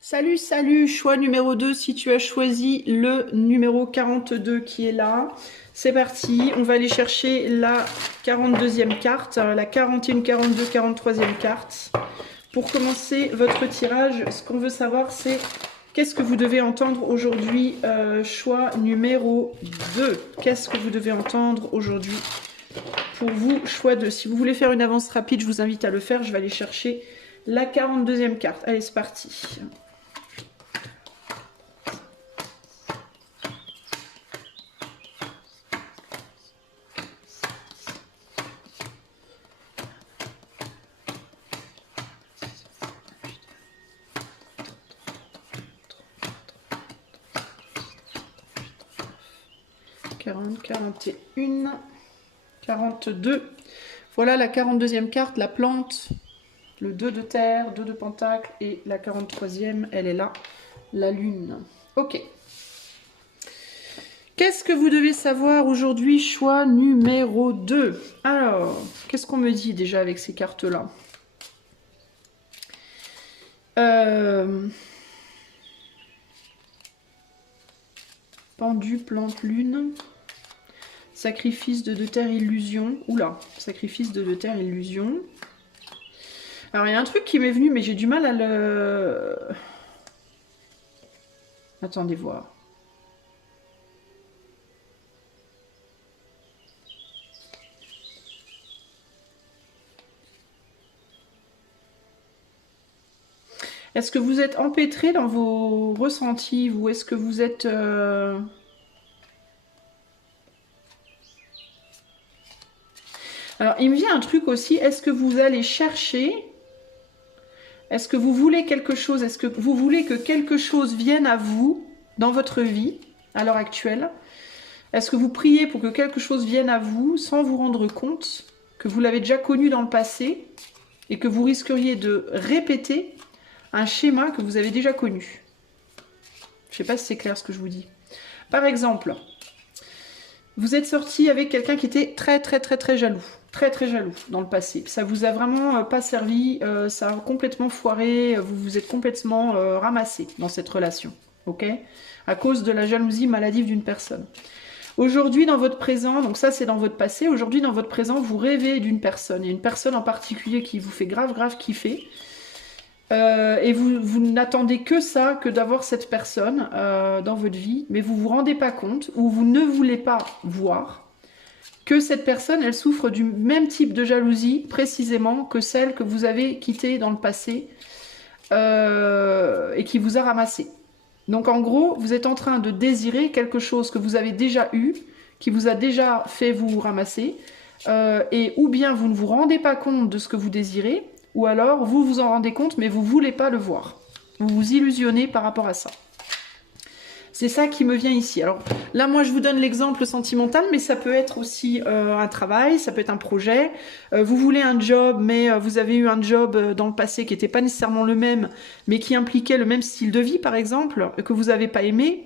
Salut, salut, choix numéro 2, si tu as choisi le numéro 42 qui est là, c'est parti, on va aller chercher la 42e carte, la 41, 42, 43e carte. Pour commencer votre tirage, ce qu'on veut savoir c'est qu'est-ce que vous devez entendre aujourd'hui, choix numéro 2. Qu'est-ce que vous devez entendre aujourd'hui pour vous, choix de... Si vous voulez faire une avance rapide, je vous invite à le faire. Je vais aller chercher la 42e carte. Allez, c'est parti. « 41, 42. Voilà la 42e carte, la plante, le 2 de terre, 2 de pentacle, et la 43e, elle est là, la lune. Ok. Qu'est-ce que vous devez savoir aujourd'hui? Choix numéro 2. Alors, qu'est-ce qu'on me dit déjà avec ces cartes-là? Pendu, plante, lune. Sacrifice de terre, illusion. Oula, sacrifice de terre, illusion. Alors, il y a un truc qui m'est venu, mais j'ai du mal à le... Attendez voir. Est-ce que vous êtes empêtré dans vos ressentis, ou est-ce que vous êtes... Alors, il me vient un truc aussi. Est-ce que vous allez chercher... Est-ce que vous voulez quelque chose? Est-ce que vous voulez que quelque chose vienne à vous dans votre vie, à l'heure actuelle? Est-ce que vous priez pour que quelque chose vienne à vous sans vous rendre compte que vous l'avez déjà connu dans le passé et que vous risqueriez de répéter un schéma que vous avez déjà connu? Je ne sais pas si c'est clair ce que je vous dis. Par exemple, vous êtes sorti avec quelqu'un qui était très jaloux. Très jaloux dans le passé. Ça vous a vraiment pas servi, ça a complètement foiré, vous vous êtes complètement ramassé dans cette relation, ok? À cause de la jalousie maladive d'une personne. Aujourd'hui, dans votre présent, donc ça c'est dans votre passé, aujourd'hui dans votre présent, vous rêvez d'une personne, et une personne en particulier qui vous fait grave kiffer, et vous n'attendez que ça, que d'avoir cette personne dans votre vie, mais vous vous rendez pas compte, ou vous ne voulez pas voir, que cette personne, elle souffre du même type de jalousie, précisément, que celle que vous avez quittée dans le passé et qui vous a ramassé. Donc en gros, vous êtes en train de désirer quelque chose que vous avez déjà eu, qui vous a déjà fait vous ramasser, et ou bien vous ne vous rendez pas compte de ce que vous désirez, ou alors vous vous en rendez compte, mais vous ne voulez pas le voir. Vous vous illusionnez par rapport à ça. C'est ça qui me vient ici. Alors là, moi, je vous donne l'exemple sentimental, mais ça peut être aussi un travail, ça peut être un projet. Vous voulez un job, mais vous avez eu un job dans le passé qui n'était pas nécessairement le même, mais qui impliquait le même style de vie, par exemple, que vous n'avez pas aimé.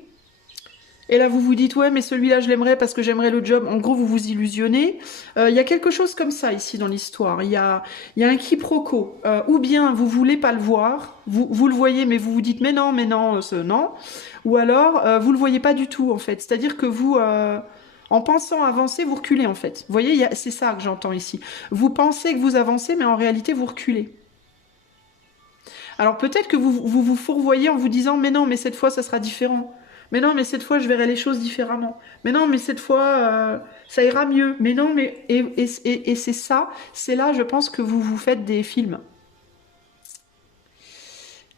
Et là, vous vous dites, ouais, mais celui-là, je l'aimerais parce que j'aimerais le job. En gros, vous vous illusionnez. Il y a quelque chose comme ça ici dans l'histoire. Il y a un quiproquo. Ou bien, vous voulez pas le voir. Vous le voyez, mais vous vous dites, mais non, non. Ou alors, vous le voyez pas du tout, en fait. C'est-à-dire que vous, en pensant avancer, vous reculez, en fait. Vous voyez, c'est ça que j'entends ici. Vous pensez que vous avancez, mais en réalité, vous reculez. Alors, peut-être que vous fourvoyez en vous disant, mais non, mais cette fois, ça sera différent. Mais non, mais cette fois, je verrai les choses différemment. Mais non, mais cette fois, ça ira mieux. Mais non, mais... Et c'est ça, c'est là, je pense, que vous vous faites des films.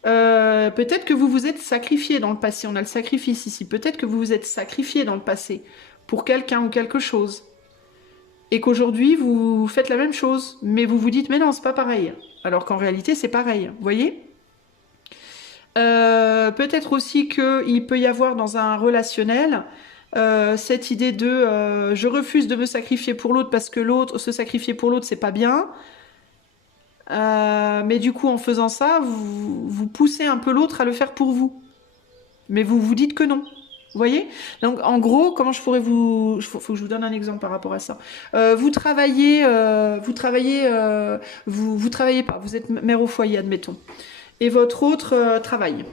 Peut-être que vous vous êtes sacrifié dans le passé. On a le sacrifice ici. Peut-être que vous vous êtes sacrifié dans le passé pour quelqu'un ou quelque chose. Et qu'aujourd'hui, vous faites la même chose. Mais vous vous dites, mais non, c'est pas pareil. Alors qu'en réalité, c'est pareil. Vous voyez ? Peut-être aussi qu'il peut y avoir dans un relationnel cette idée de je refuse de me sacrifier pour l'autre parce que l'autre, se sacrifier pour l'autre, c'est pas bien. Mais du coup, en faisant ça, vous poussez un peu l'autre à le faire pour vous. Mais vous vous dites que non. Vous voyez? Donc, en gros, comment je pourrais vous... Faut que je vous donne un exemple par rapport à ça. Vous travaillez pas. Vous êtes mère au foyer, admettons. Et votre autre travaille.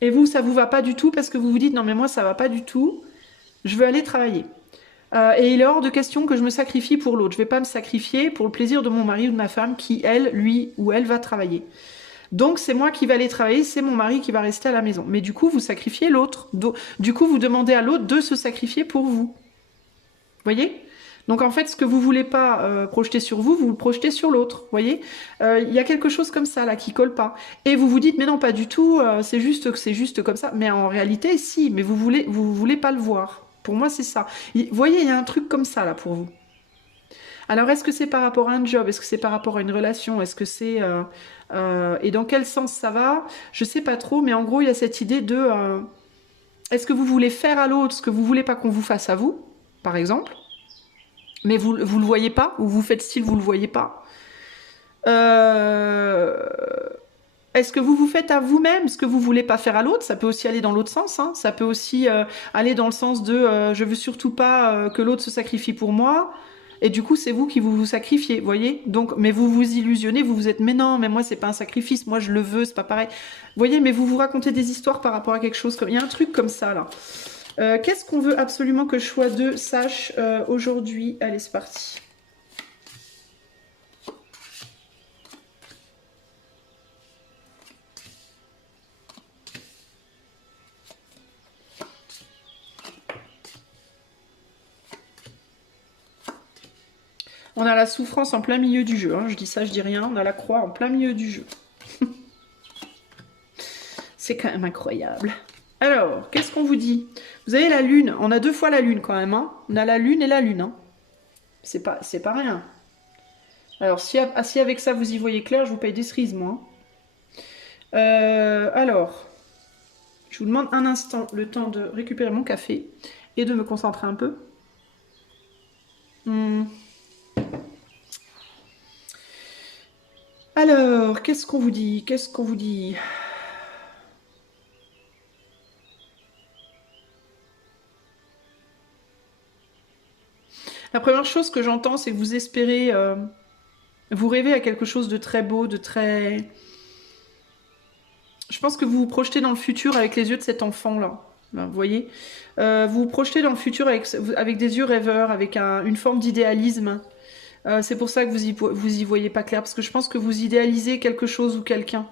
Et vous, ça vous va pas du tout parce que vous vous dites, non mais moi, ça va pas du tout. Je veux aller travailler. Et il est hors de question que je me sacrifie pour l'autre. Je vais pas me sacrifier pour le plaisir de mon mari ou de ma femme qui, elle, lui ou elle va travailler. Donc, c'est moi qui vais aller travailler, c'est mon mari qui va rester à la maison. Mais du coup, vous sacrifiez l'autre. Du coup, vous demandez à l'autre de se sacrifier pour vous. Vous voyez ? Donc en fait, ce que vous voulez pas projeter sur vous, vous le projetez sur l'autre, voyez. Il y a quelque chose comme ça là qui colle pas. Et vous vous dites mais non pas du tout, c'est juste comme ça. Mais en réalité, si. Mais vous voulez pas le voir. Pour moi, c'est ça. Vous voyez, il y a un truc comme ça là pour vous. Alors est-ce que c'est par rapport à un job? Est-ce que c'est par rapport à une relation? Est-ce que c'est et dans quel sens ça va? Je sais pas trop. Mais en gros, il y a cette idée de est-ce que vous voulez faire à l'autre ce que vous voulez pas qu'on vous fasse à vous, par exemple? Mais vous le voyez pas, ou vous faites style vous le voyez pas. Est-ce que vous vous faites à vous-même ce que vous voulez pas faire à l'autre? Ça peut aussi aller dans l'autre sens. Hein. Ça peut aussi aller dans le sens de je veux surtout pas que l'autre se sacrifie pour moi. Et du coup, c'est vous qui vous sacrifiez, voyez. Donc, mais vous vous illusionnez, vous vous êtes mais non, mais moi c'est pas un sacrifice, moi je le veux, c'est pas pareil. Voyez, mais vous vous racontez des histoires par rapport à quelque chose. Il y a un truc comme ça là. Qu'est-ce qu'on veut absolument que Choix 2 sache aujourd'hui? Allez, c'est parti. On a la souffrance en plein milieu du jeu. Hein. Je dis ça, je dis rien. On a la croix en plein milieu du jeu. C'est quand même incroyable. Alors, qu'est-ce qu'on vous dit? Vous avez la lune. On a 2 fois la lune quand même. Hein. On a la lune et la lune. Hein. C'est pas rien. Alors, si avec ça vous y voyez clair, je vous paye des cerises, moi. Alors, je vous demande un instant le temps de récupérer mon café et de me concentrer un peu. Alors, qu'est-ce qu'on vous dit? Qu'est-ce qu'on vous dit? La première chose que j'entends, c'est que vous espérez, vous rêvez à quelque chose de très beau, de très... Je pense que vous vous projetez dans le futur avec les yeux de cet enfant-là. Là, vous voyez, vous vous projetez dans le futur avec des yeux rêveurs, avec une forme d'idéalisme. C'est pour ça que vous y voyez pas clair, parce que je pense que vous idéalisez quelque chose ou quelqu'un.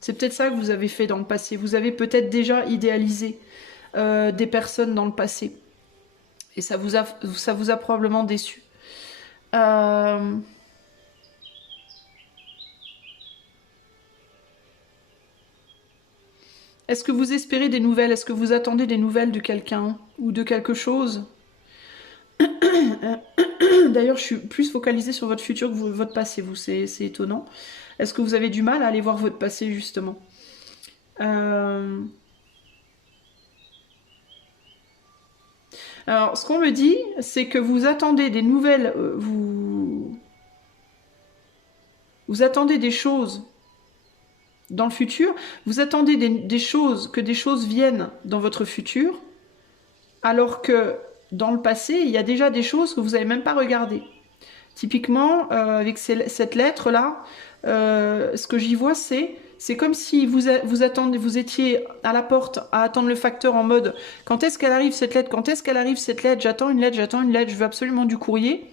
C'est peut-être ça que vous avez fait dans le passé. Vous avez peut-être déjà idéalisé des personnes dans le passé. Et ça vous a probablement déçu. Est-ce que vous espérez des nouvelles? Est-ce que vous attendez des nouvelles de quelqu'un ou de quelque chose? D'ailleurs, je suis plus focalisée sur votre futur que votre passé, vous, c'est étonnant. Est-ce que vous avez du mal à aller voir votre passé, justement? Alors, ce qu'on me dit, c'est que vous attendez des nouvelles, vous attendez des choses dans le futur, vous attendez des choses, que des choses viennent dans votre futur, alors que dans le passé, il y a déjà des choses que vous n'avez même pas regardées. Typiquement, avec cette lettre-là, ce que j'y vois, c'est comme si vous étiez à la porte à attendre le facteur en mode quand est-ce qu'elle arrive cette lettre, quand est-ce qu'elle arrive cette lettre, j'attends une lettre, je veux absolument du courrier.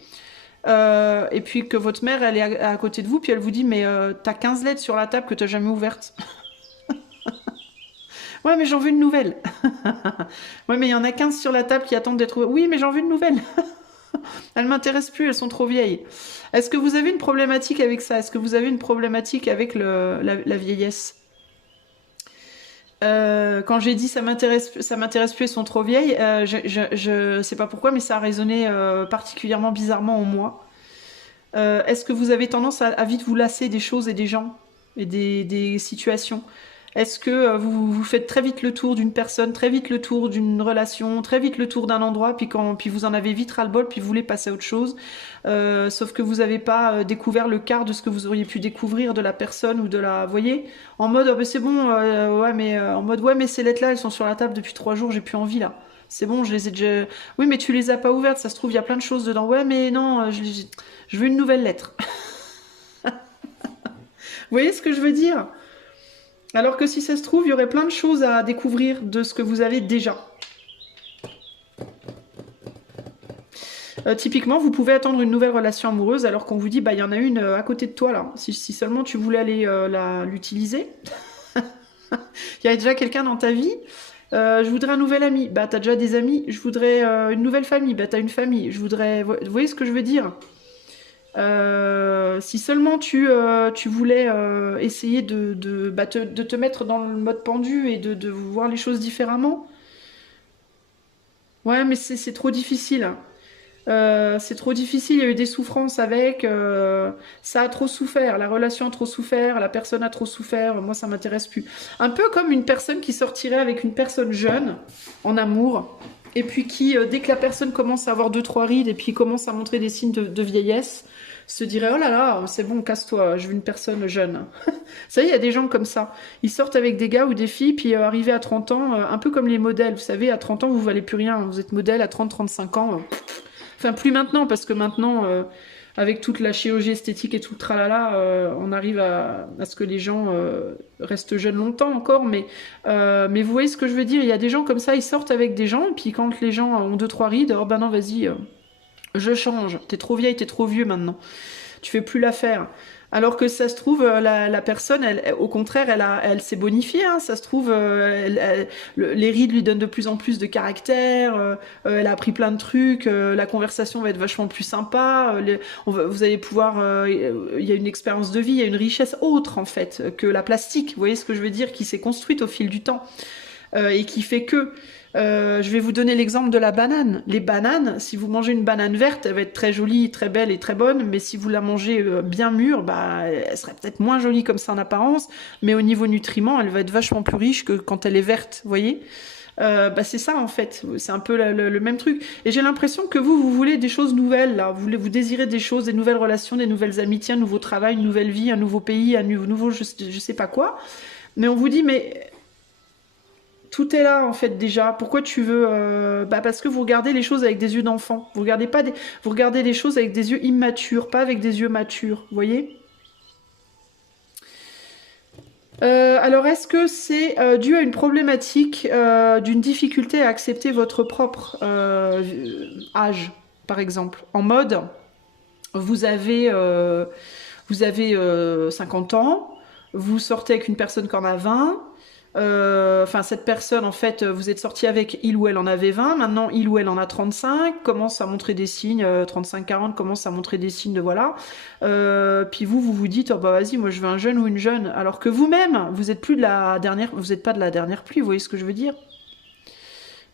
Et puis que votre mère, elle est à côté de vous, puis elle vous dit mais t'as 15 lettres sur la table que t'as jamais ouvertes. Ouais, mais j'en veux une nouvelle. Ouais, mais il y en a 15 sur la table qui attendent d'être ouvertes. Oui, mais j'en veux une nouvelle. Elles m'intéressent plus, elles sont trop vieilles. Est-ce que vous avez une problématique avec ça? Est-ce que vous avez une problématique avec la vieillesse? Quand j'ai dit ça m'intéresse plus, elles sont trop vieilles, je sais pas pourquoi, mais ça a résonné particulièrement bizarrement en moi. Est-ce que vous avez tendance à vite vous lasser des choses et des gens et des situations? Est-ce que vous faites très vite le tour d'une personne, très vite le tour d'une relation, très vite le tour d'un endroit, puis vous en avez vite ras-le-bol, puis vous voulez passer à autre chose, sauf que vous n'avez pas découvert le quart de ce que vous auriez pu découvrir de la personne ou de la... Vous voyez? En mode, oh, bah, c'est bon, ouais, mais en mode, ouais, mais ces lettres-là, elles sont sur la table depuis 3 jours, j'ai plus envie là. C'est bon, je les ai déjà... Oui, mais tu les as pas ouvertes, ça se trouve, il y a plein de choses dedans. Ouais, mais non, je veux une nouvelle lettre. Vous voyez ce que je veux dire? Alors que si ça se trouve, il y aurait plein de choses à découvrir de ce que vous avez déjà. Typiquement, vous pouvez attendre une nouvelle relation amoureuse alors qu'on vous dit, bah il y en a une à côté de toi là. Si seulement tu voulais aller l'utiliser. Il y a déjà quelqu'un dans ta vie Je voudrais un nouvel ami. Bah, t'as déjà des amis. Je voudrais une nouvelle famille. Bah, t'as une famille. Je voudrais. Vous voyez ce que je veux dire? Si seulement tu voulais essayer de te mettre dans le mode pendu et de voir les choses différemment. Ouais, mais c'est trop difficile. C'est trop difficile, il y a eu des souffrances avec, ça a trop souffert, la relation a trop souffert, la personne a trop souffert, moi ça m'intéresse plus. Un peu comme une personne qui sortirait avec une personne jeune, en amour, et puis qui, dès que la personne commence à avoir deux, trois rides, et puis commence à montrer des signes de vieillesse, se dirait, oh là là, c'est bon, casse-toi, je veux une personne jeune. Vous savez, il y a des gens comme ça. Ils sortent avec des gars ou des filles, puis arrivés à 30 ans, un peu comme les modèles. Vous savez, à 30 ans, vous valez plus rien. Vous êtes modèle à 30-35 ans. Enfin, plus maintenant, parce que maintenant, avec toute la chirurgie esthétique et tout le tralala, on arrive à ce que les gens restent jeunes longtemps encore. Mais vous voyez ce que je veux dire? Il y a des gens comme ça, ils sortent avec des gens, et puis quand les gens ont deux, trois rides, oh ben non, vas-y, je change. T'es trop vieille, t'es trop vieux maintenant. Tu fais plus l'affaire. Alors que ça se trouve, la personne, au contraire, elle s'est bonifiée. Hein, ça se trouve, les rides lui donnent de plus en plus de caractère. Elle a appris plein de trucs. La conversation va être vachement plus sympa. Vous allez pouvoir. Il y a une expérience de vie, il y a une richesse autre en fait que la plastique. Vous voyez ce que je veux dire, qui s'est construite au fil du temps et qui fait que. Je vais vous donner l'exemple de la banane. Les bananes, si vous mangez une banane verte, elle va être très jolie, très belle et très bonne, mais si vous la mangez bien mûre, bah, elle serait peut-être moins jolie comme ça en apparence, mais au niveau nutriments, elle va être vachement plus riche que quand elle est verte, vous voyez. Bah c'est ça en fait, c'est un peu le même truc. Et j'ai l'impression que vous voulez des choses nouvelles là, vous désirez des choses, des nouvelles relations, des nouvelles amitiés, un nouveau travail, une nouvelle vie, un nouveau pays, un nouveau je sais pas quoi. Mais on vous dit mais tout est là en fait déjà. Pourquoi tu veux bah parce que vous regardez les choses avec des yeux d'enfant. Vous regardez les choses avec des yeux immatures, pas avec des yeux matures. Vous voyez? Alors est-ce que c'est dû à une problématique d'une difficulté à accepter votre propre âge, par exemple, en mode vous avez euh, vous avez 50 ans, vous sortez avec une personne qui en a 20. Enfin, cette personne, en fait, vous êtes sorti avec il ou elle en avait 20, maintenant il ou elle en a 35, commence à montrer des signes, 35-40 commence à montrer des signes de voilà. Puis vous vous dites, oh bah vas-y, moi je veux un jeune ou une jeune, alors que vous-même, vous êtes plus de la dernière, vous n'êtes pas de la dernière pluie, vous voyez ce que je veux dire?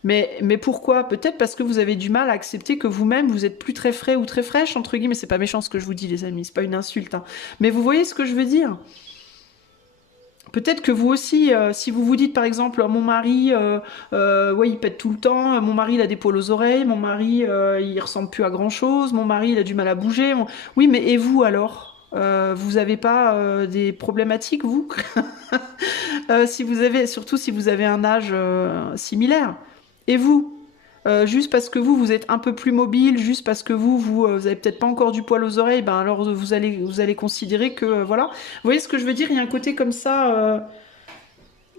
Mais pourquoi? Peut-être parce que vous avez du mal à accepter que vous-même, vous êtes plus très frais ou très fraîche, entre guillemets, c'est pas méchant ce que je vous dis, les amis, c'est pas une insulte, hein. Mais vous voyez ce que je veux dire? Peut-être que vous aussi, si vous vous dites par exemple, mon mari, ouais, il pète tout le temps, mon mari il a des poils aux oreilles, mon mari il ressemble plus à grand chose, mon mari il a du mal à bouger. Oui, mais et vous alors? Vous avez pas des problématiques vous? Si vous avez, surtout si vous avez un âge similaire. Et vous? Juste parce que vous êtes un peu plus mobile, juste parce que vous avez peut-être pas encore du poil aux oreilles, ben alors vous allez considérer que voilà. Vous voyez ce que je veux dire? Il y a un côté comme ça.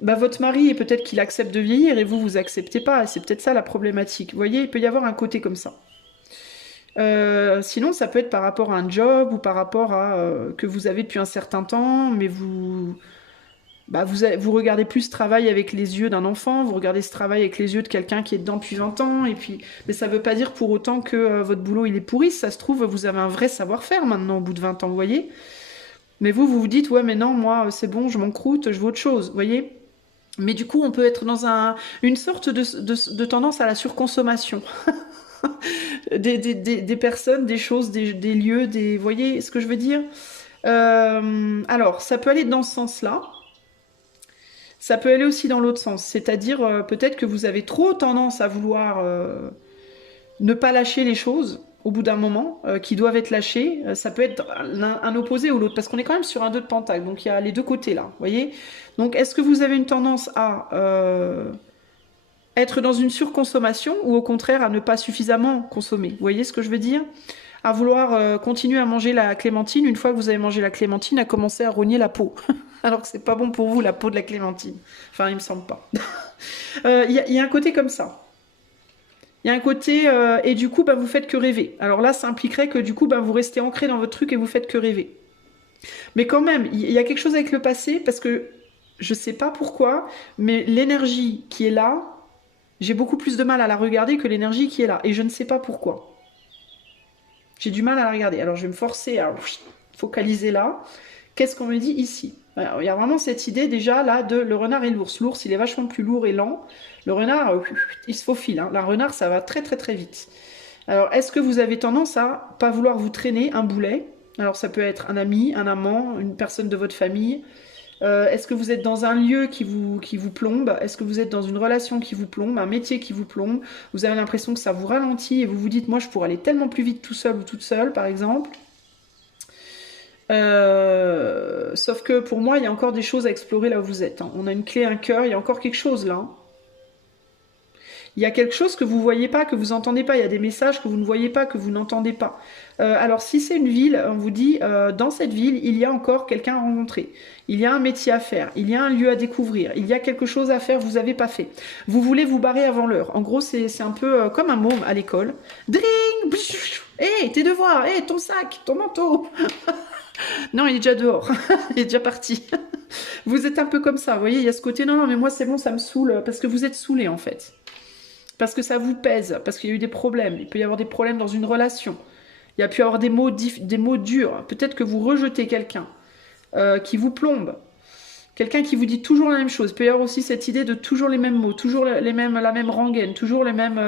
Bah, votre mari, et peut-être qu'il accepte de vieillir et vous acceptez pas. Et c'est peut-être ça la problématique. Vous voyez, il peut y avoir un côté comme ça. Sinon, ça peut être par rapport à un job ou par rapport à que vous avez depuis un certain temps, mais vous regardez plus ce travail avec les yeux d'un enfant, vous regardez ce travail avec les yeux de quelqu'un qui est dedans depuis 20 ans, et puis, mais ça veut pas dire pour autant que votre boulot il est pourri, ça se trouve, vous avez un vrai savoir-faire maintenant au bout de 20 ans, vous voyez. Mais vous vous dites, ouais, mais non, moi, c'est bon, je m'en croûte, je veux autre chose, vous voyez. Mais du coup, on peut être dans une sorte de tendance à la surconsommation. Des personnes, des choses, des lieux, vous voyez ce que je veux dire. Alors, ça peut aller dans ce sens-là. Ça peut aller aussi dans l'autre sens, c'est-à-dire peut-être que vous avez trop tendance à vouloir ne pas lâcher les choses au bout d'un moment, qui doivent être lâchées. Ça peut être un opposé ou l'autre, parce qu'on est quand même sur un 2 de pentacle, donc il y a les deux côtés là, vous voyez. Donc est-ce que vous avez une tendance à être dans une surconsommation ou au contraire à ne pas suffisamment consommer? Vous voyez ce que je veux dire? À vouloir continuer à manger la clémentine, une fois que vous avez mangé la clémentine, à commencer à rogner la peau. Alors que c'est pas bon pour vous, la peau de la clémentine. Enfin, il me semble pas. Y a un côté comme ça. Il y a un côté, et du coup, bah, vous faites que rêver. Alors là, ça impliquerait que du coup, bah, vous restez ancré dans votre truc et vous faites que rêver. Mais quand même, il y a quelque chose avec le passé, parce que Je sais pas pourquoi, mais l'énergie qui est là, j'ai beaucoup plus de mal à la regarder que l'énergie qui est là. Et je ne sais pas pourquoi. J'ai du mal à la regarder. Alors je vais me forcer à focaliser là. Qu'est-ce qu'on me dit ici? Alors, il y a vraiment cette idée déjà là de le renard et l'ours. L'ours, il est vachement plus lourd et lent. Le renard, il se faufile. Hein. La renard, ça va très très très vite. Alors, est-ce que vous avez tendance à pas vouloir vous traîner un boulet? Alors, ça peut être un ami, un amant, une personne de votre famille. Est-ce que vous êtes dans un lieu qui vous plombe? Est-ce que vous êtes dans une relation qui vous plombe, un métier qui vous plombe? Vous avez l'impression que ça vous ralentit et vous vous dites, moi, je pourrais aller tellement plus vite tout seul ou toute seule, par exemple. Sauf que pour moi, il y a encore des choses à explorer là où vous êtes. Hein. On a une clé, un cœur, il y a encore quelque chose là. Hein. Il y a quelque chose que vous voyez pas, que vous entendez pas. Il y a des messages que vous ne voyez pas, que vous n'entendez pas. Alors si c'est une ville, on vous dit, dans cette ville, il y a encore quelqu'un à rencontrer. Il y a un métier à faire. Il y a un lieu à découvrir. Il y a quelque chose à faire que vous n'avez pas fait. Vous voulez vous barrer avant l'heure. En gros, c'est un peu comme un môme à l'école. Dring. Hé, tes devoirs. Hé, ton sac, ton manteau. Non, il est déjà dehors. Il est déjà parti. Vous êtes un peu comme ça. Vous voyez, il y a ce côté, non, non, mais moi, c'est bon, ça me saoule. Parce que vous êtes saoulé, en fait. Parce que ça vous pèse, parce qu'il y a eu des problèmes. Il peut y avoir des problèmes dans une relation. Il y a pu y avoir des mots durs. Peut-être que vous rejetez quelqu'un qui vous plombe. Quelqu'un qui vous dit toujours la même chose. Il peut y avoir aussi cette idée de toujours les mêmes mots, toujours la même rengaine, toujours les mêmes...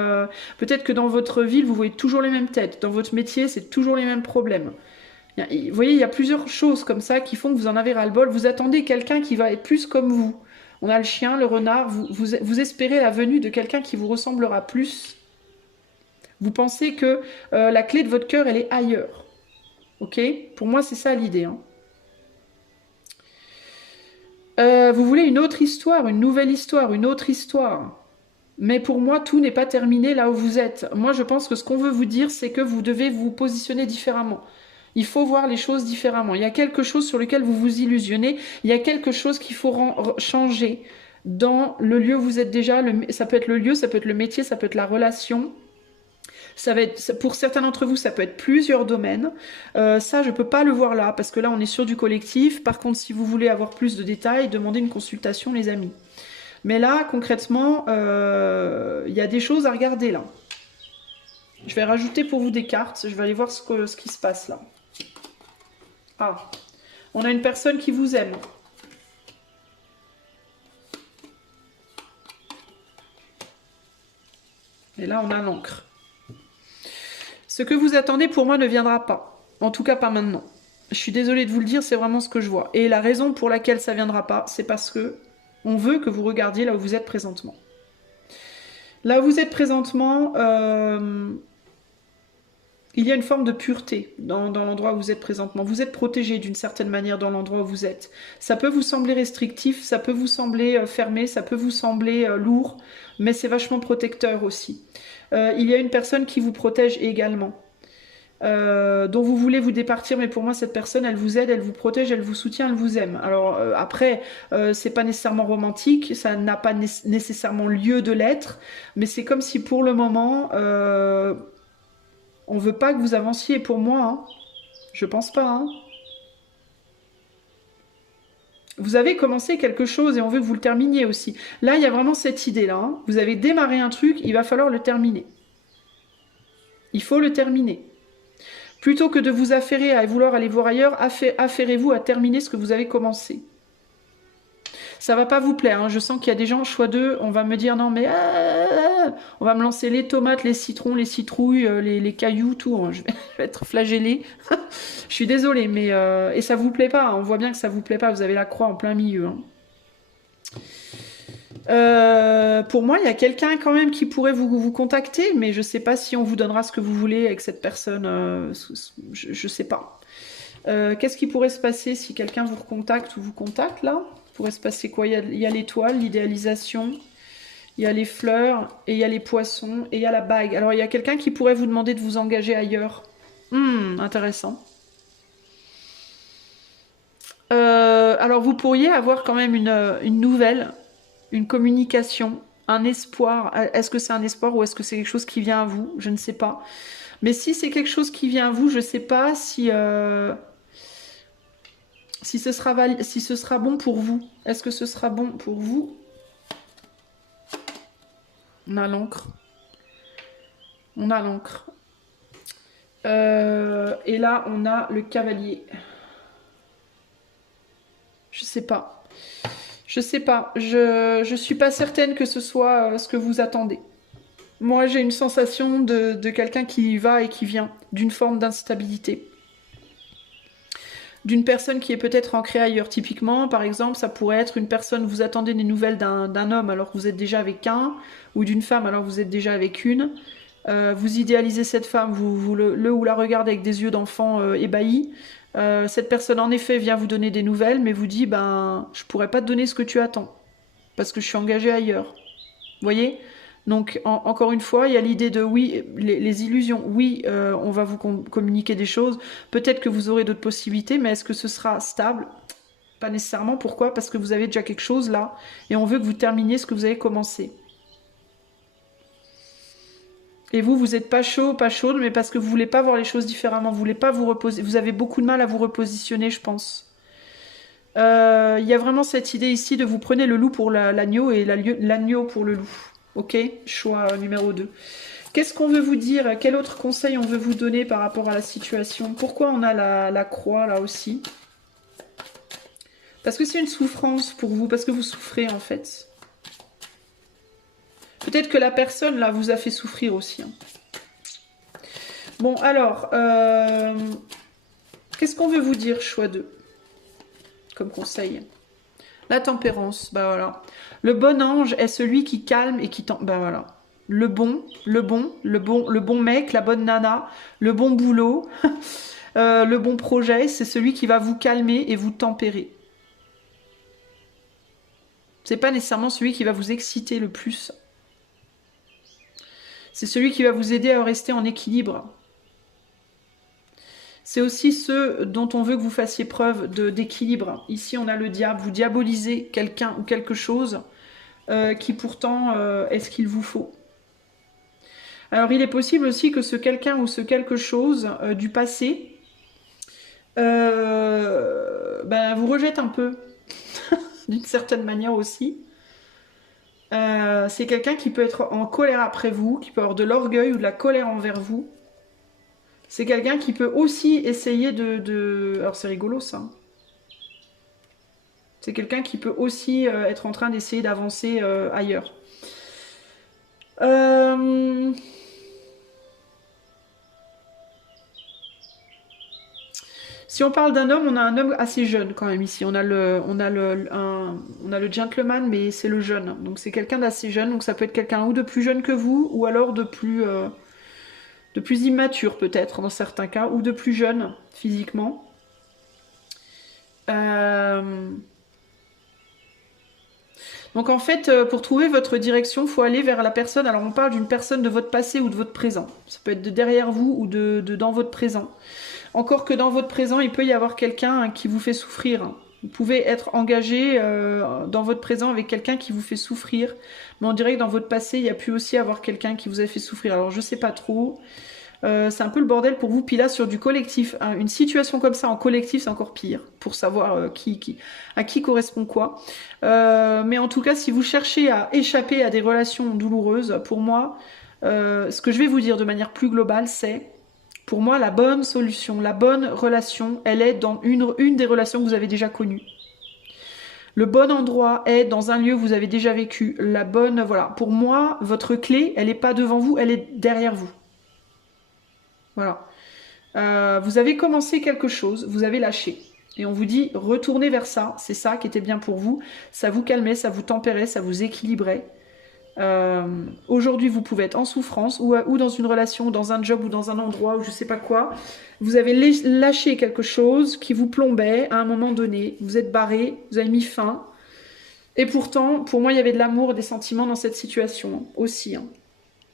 Peut-être que dans votre ville, vous voyez toujours les mêmes têtes. Dans votre métier, c'est toujours les mêmes problèmes. Vous voyez, il y a plusieurs choses comme ça qui font que vous en avez ras-le-bol. Vous attendez quelqu'un qui va être plus comme vous. On a le chien, le renard, vous espérez la venue de quelqu'un qui vous ressemblera plus. Vous pensez que la clé de votre cœur, elle est ailleurs. Ok? Pour moi, c'est ça l'idée. Hein. Vous voulez une autre histoire, une nouvelle histoire, une autre histoire. Mais pour moi, tout n'est pas terminé là où vous êtes. Moi, je pense que ce qu'on veut vous dire, c'est que vous devez vous positionner différemment. Il faut voir les choses différemment. Il y a quelque chose sur lequel vous vous illusionnez. Il y a quelque chose qu'il faut changer dans le lieu où vous êtes déjà. Ça peut être le lieu, ça peut être le métier, ça peut être la relation. Ça va être, pour certains d'entre vous, ça peut être plusieurs domaines. Ça, je ne peux pas le voir là, parce que là, on est sur du collectif. Par contre, si vous voulez avoir plus de détails, demandez une consultation, les amis. Mais là, concrètement, il y a des choses à regarder là. Je vais rajouter pour vous des cartes. Je vais aller voir ce qui se passe là. Ah, on a une personne qui vous aime. Et là, on a l'encre. Ce que vous attendez pour moi ne viendra pas. En tout cas, pas maintenant. Je suis désolée de vous le dire, c'est vraiment ce que je vois. Et la raison pour laquelle ça viendra pas, c'est parce que on veut que vous regardiez là où vous êtes présentement. Là où vous êtes présentement, il y a une forme de pureté dans l'endroit où vous êtes présentement. Vous êtes protégé d'une certaine manière dans l'endroit où vous êtes. Ça peut vous sembler restrictif, ça peut vous sembler fermé, ça peut vous sembler lourd, mais c'est vachement protecteur aussi. Il y a une personne qui vous protège également, dont vous voulez vous départir, mais pour moi cette personne, elle vous aide, elle vous protège, elle vous soutient, elle vous aime. Alors après, c'est pas nécessairement romantique, ça n'a pas nécessairement lieu de l'être, mais c'est comme si pour le moment... on veut pas que vous avanciez pour moi, hein. Je pense pas, hein. Vous avez commencé quelque chose et on veut que vous le terminiez aussi. Là, il y a vraiment cette idée-là. Hein. Vous avez démarré un truc, il va falloir le terminer. Il faut le terminer. Plutôt que de vous affairer à vouloir aller voir ailleurs, affairez-vous à terminer ce que vous avez commencé. Ça va pas vous plaire, hein. Je sens qu'il y a des gens, choix d'eux, on va me dire non mais on va me lancer les tomates, les citrons, les citrouilles, les cailloux, tout, hein. Je vais être flagellée. Je suis désolée, mais et ça vous plaît pas, hein. On voit bien que ça vous plaît pas, vous avez la croix en plein milieu. Hein. Pour moi, il y a quelqu'un quand même qui pourrait vous contacter, mais je sais pas si on vous donnera ce que vous voulez avec cette personne, je sais pas. Qu'est-ce qui pourrait se passer si quelqu'un vous recontacte ou vous contacte là? Pourrait se passer quoi? Il y a l'étoile, l'idéalisation, il y a les fleurs, et il y a les poissons, et il y a la bague. Alors il y a quelqu'un qui pourrait vous demander de vous engager ailleurs. Intéressant. Alors vous pourriez avoir quand même une nouvelle, une communication, un espoir. Est-ce que c'est un espoir ou est-ce que c'est quelque chose qui vient à vous? Je ne sais pas. Mais si c'est quelque chose qui vient à vous, je ne sais pas si si ce sera bon pour vous. Est-ce que ce sera bon pour vous? On a l'encre. On a l'encre. Et là, on a le cavalier. Je sais pas. Je sais pas. Je suis pas certaine que ce soit ce que vous attendez. Moi, j'ai une sensation de quelqu'un qui va et qui vient, d'une forme d'instabilité. D'une personne qui est peut-être ancrée ailleurs. Typiquement, par exemple, ça pourrait être une personne, vous attendez des nouvelles d'un homme alors que vous êtes déjà avec un, ou d'une femme alors que vous êtes déjà avec une. Vous idéalisez cette femme, vous le ou la regardez avec des yeux d'enfant ébahis. Cette personne, en effet, vient vous donner des nouvelles, mais vous dit, ben, je pourrais pas te donner ce que tu attends, parce que je suis engagée ailleurs. Vous voyez? Donc, encore une fois, il y a l'idée de oui, les illusions. Oui, on va vous communiquer des choses. Peut-être que vous aurez d'autres possibilités, mais est-ce que ce sera stable? Pas nécessairement. Pourquoi? Parce que vous avez déjà quelque chose là, et on veut que vous terminiez ce que vous avez commencé. Et vous n'êtes pas chaud, pas chaude, mais parce que vous voulez pas voir les choses différemment. Vous voulez pas vous reposer. Vous avez beaucoup de mal à vous repositionner, je pense. Il y a vraiment cette idée ici de vous prenez le loup pour l'agneau et l'agneau pour le loup. Ok, choix numéro 2. Qu'est-ce qu'on veut vous dire? Quel autre conseil on veut vous donner par rapport à la situation? Pourquoi on a la croix là aussi? Parce que c'est une souffrance pour vous, parce que vous souffrez en fait. Peut-être que la personne là vous a fait souffrir aussi. Hein. Bon alors, qu'est-ce qu'on veut vous dire, choix 2 comme conseil? La tempérance, bah voilà. Le bon ange est celui qui calme et qui bah voilà. Le bon mec, la bonne nana, le bon boulot, le bon projet, c'est celui qui va vous calmer et vous tempérer. C'est pas nécessairement celui qui va vous exciter le plus. C'est celui qui va vous aider à rester en équilibre. C'est aussi ceux dont on veut que vous fassiez preuve d'équilibre. Ici, on a le diable. Vous diabolisez quelqu'un ou quelque chose qui pourtant est ce qu'il vous faut. Alors, il est possible aussi que ce quelqu'un ou ce quelque chose du passé vous rejette un peu, d'une certaine manière aussi. C'est quelqu'un qui peut être en colère après vous, qui peut avoir de l'orgueil ou de la colère envers vous. C'est quelqu'un qui peut aussi essayer Alors c'est rigolo ça. C'est quelqu'un qui peut aussi être en train d'essayer d'avancer ailleurs. Si on parle d'un homme, on a un homme assez jeune quand même ici. On a le gentleman, mais c'est le jeune. Donc c'est quelqu'un d'assez jeune. Donc ça peut être quelqu'un ou de plus jeune que vous, ou alors de plus immature peut-être dans certains cas, ou de plus jeune physiquement. Donc en fait, pour trouver votre direction, il faut aller vers la personne. Alors on parle d'une personne de votre passé ou de votre présent. Ça peut être de derrière vous ou de dans votre présent. Encore que dans votre présent, il peut y avoir quelqu'un qui vous fait souffrir. Vous pouvez être engagé dans votre présent avec quelqu'un qui vous fait souffrir. Mais on dirait que dans votre passé, il y a pu aussi avoir quelqu'un qui vous a fait souffrir. Alors je sais pas trop. C'est un peu le bordel pour vous. Puis là, sur du collectif, hein, une situation comme ça en collectif, c'est encore pire. Pour savoir à qui correspond quoi. Mais en tout cas, si vous cherchez à échapper à des relations douloureuses, pour moi, ce que je vais vous dire de manière plus globale, c'est... Pour moi, la bonne solution, la bonne relation, elle est dans une des relations que vous avez déjà connues. Le bon endroit est dans un lieu que vous avez déjà vécu. La bonne, voilà. Pour moi, votre clé, elle n'est pas devant vous, elle est derrière vous. Voilà. Vous avez commencé quelque chose, vous avez lâché. Et on vous dit, retournez vers ça, c'est ça qui était bien pour vous. Ça vous calmait, ça vous tempérait, ça vous équilibrait. Aujourd'hui, vous pouvez être en souffrance ou dans une relation, dans un job ou dans un endroit ou je sais pas quoi. Vous avez lâché quelque chose qui vous plombait à un moment donné. Vous êtes barré, vous avez mis fin. Et pourtant, pour moi, il y avait de l'amour et des sentiments dans cette situation aussi. Hein.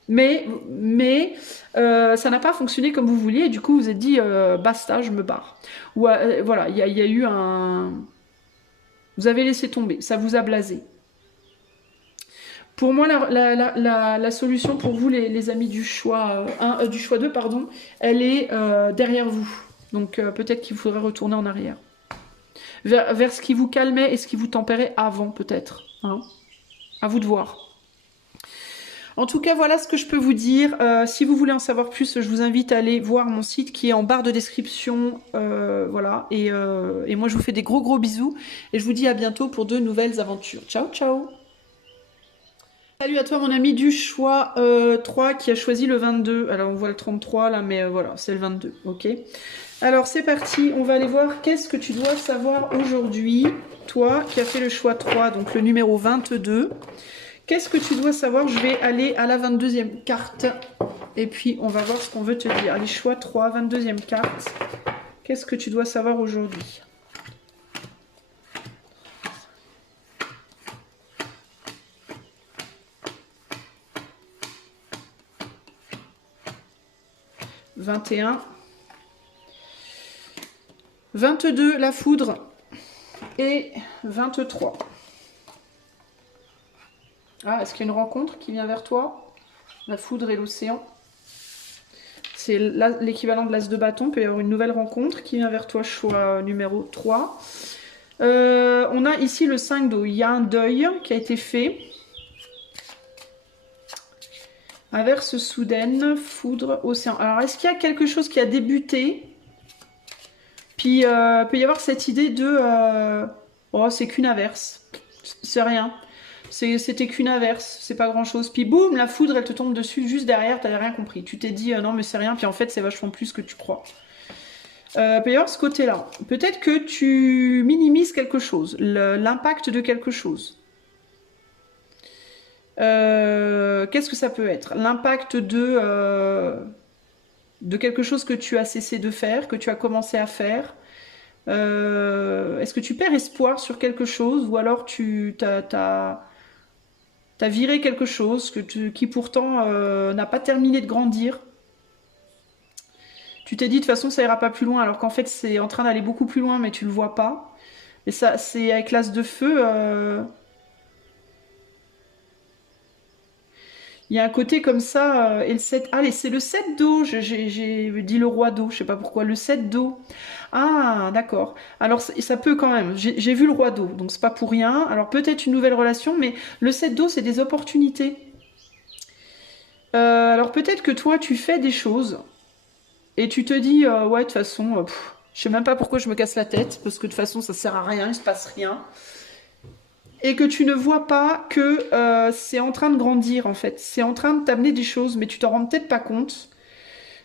Mais ça n'a pas fonctionné comme vous vouliez. Et du coup, vous vous êtes dit, basta, je me barre. Ou voilà, il y a eu un... Vous avez laissé tomber, ça vous a blasé. Pour moi, la solution pour vous, les amis du choix 2, pardon, elle est derrière vous. Donc peut-être qu'il faudrait retourner en arrière. vers ce qui vous calmait et ce qui vous tempérait avant, peut-être. Hein. À vous de voir. En tout cas, voilà ce que je peux vous dire. Si vous voulez en savoir plus, je vous invite à aller voir mon site qui est en barre de description. Voilà. Et moi, je vous fais des gros bisous. Et je vous dis à bientôt pour de nouvelles aventures. Ciao, ciao. Salut à toi, mon ami du choix 3 qui a choisi le 22. Alors, on voit le 33 là, mais voilà, c'est le 22. Ok. Alors, c'est parti. On va aller voir qu'est-ce que tu dois savoir aujourd'hui. Toi qui as fait le choix 3, donc le numéro 22. Qu'est-ce que tu dois savoir? Je vais aller à la 22e carte. Et puis, on va voir ce qu'on veut te dire. Allez, choix 3, 22e carte. Qu'est-ce que tu dois savoir aujourd'hui? « 21. 22, la foudre. Et 23. Ah, est-ce qu'il y a une rencontre qui vient vers toi? La foudre et l'océan. C'est l'équivalent de l'as de bâton. Il peut y avoir une nouvelle rencontre qui vient vers toi, choix numéro 3. On a ici le 5 d'eau. Il y a un deuil qui a été fait. Averse soudaine, foudre, océan. Alors, est-ce qu'il y a quelque chose qui a débuté? Puis, il peut y avoir cette idée de... oh, c'est qu'une averse. C'est rien. C'était qu'une averse, c'est pas grand chose. Puis boum, la foudre elle te tombe dessus juste derrière, t'avais rien compris. Tu t'es dit non mais c'est rien, puis en fait c'est vachement plus que tu crois. Peut y avoir ce côté-là. Peut-être que tu minimises quelque chose, l'impact de quelque chose. Qu'est-ce que ça peut être? L'impact de quelque chose que tu as cessé de faire, que tu as commencé à faire. Est-ce que tu perds espoir sur quelque chose ou alors t'as viré quelque chose qui pourtant n'a pas terminé de grandir. Tu t'es dit de toute façon ça ira pas plus loin alors qu'en fait c'est en train d'aller beaucoup plus loin mais tu le vois pas. Et ça c'est avec l'as de feu. Il y a un côté comme ça. Et le 7. Allez, c'est le 7 d'eau. J'ai dit le roi d'eau. Je sais pas pourquoi. Le 7 d'eau. Ah, d'accord. Alors, ça peut quand même. J'ai vu le roi d'eau. Donc, c'est pas pour rien. Alors, peut-être une nouvelle relation. Mais le 7 d'eau, c'est des opportunités. Alors, peut-être que toi, tu fais des choses. Et tu te dis, ouais, de toute façon, je sais même pas pourquoi je me casse la tête. Parce que de toute façon, ça sert à rien. Il se passe rien. Et que tu ne vois pas que c'est en train de grandir en fait. C'est en train de t'amener des choses, mais tu t'en rends peut-être pas compte.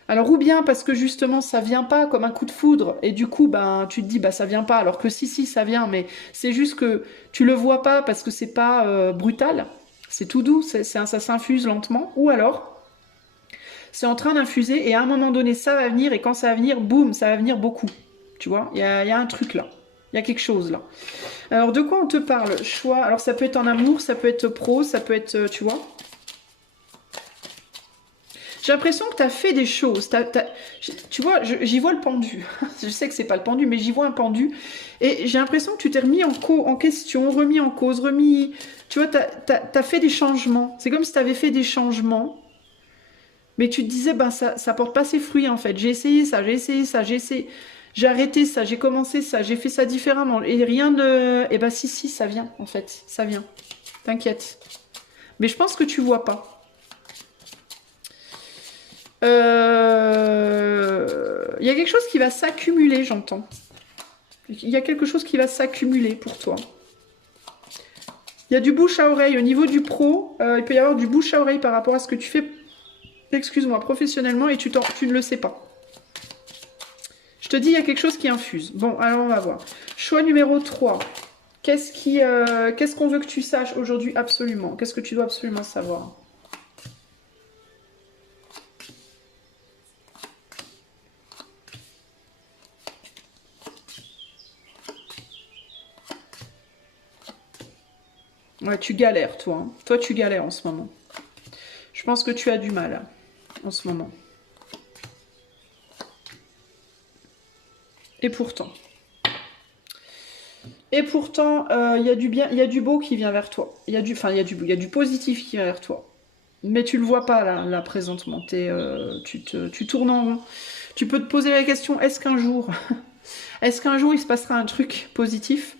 Alors ou bien parce que justement ça vient pas comme un coup de foudre, et du coup ben tu te dis bah ça vient pas, alors que si ça vient, mais c'est juste que tu le vois pas parce que c'est pas brutal, c'est tout doux, ça s'infuse lentement, ou alors c'est en train d'infuser et à un moment donné ça va venir, et quand ça va venir, boum, ça va venir beaucoup. Tu vois, il y a un truc là. Il y a quelque chose là. Alors, de quoi on te parle? Choix. Alors, ça peut être en amour, ça peut être pro, ça peut être, tu vois. J'ai l'impression que tu as fait des choses. Tu vois, j'y vois le pendu. Je sais que c'est pas le pendu, mais j'y vois un pendu. Et j'ai l'impression que tu t'es remis en question, remis en cause, remis... Tu vois, t'as fait des changements. C'est comme si tu avais fait des changements. Mais tu te disais, ben, ça porte pas ses fruits, en fait. J'ai essayé ça, j'ai essayé ça, j'ai essayé... J'ai arrêté ça, j'ai commencé ça, j'ai fait ça différemment. Et rien de... Eh ben si, ça vient, en fait. Ça vient. T'inquiète. Mais je pense que tu vois pas. Il y a quelque chose qui va s'accumuler, j'entends. Il y a quelque chose qui va s'accumuler pour toi. Il y a du bouche à oreille. Au niveau du pro, il peut y avoir du bouche à oreille par rapport à ce que tu fais, excuse-moi, professionnellement, et tu ne le sais pas. Je te dis, il y a quelque chose qui infuse. Bon, alors on va voir. Choix numéro 3. Qu'est-ce qu'on veut que tu saches aujourd'hui absolument? Qu'est-ce que tu dois absolument savoir? Ouais, tu galères, toi. Hein. Toi, tu galères en ce moment. Je pense que tu as du mal en ce moment. Et pourtant, il y a du bien, il y a du beau qui vient vers toi. Il y a du positif qui vient vers toi. Mais tu le vois pas là présentement. Tu tournes en rond. Tu peux te poser la question, est-ce qu'un jour Est-ce qu'un jour il se passera un truc positif?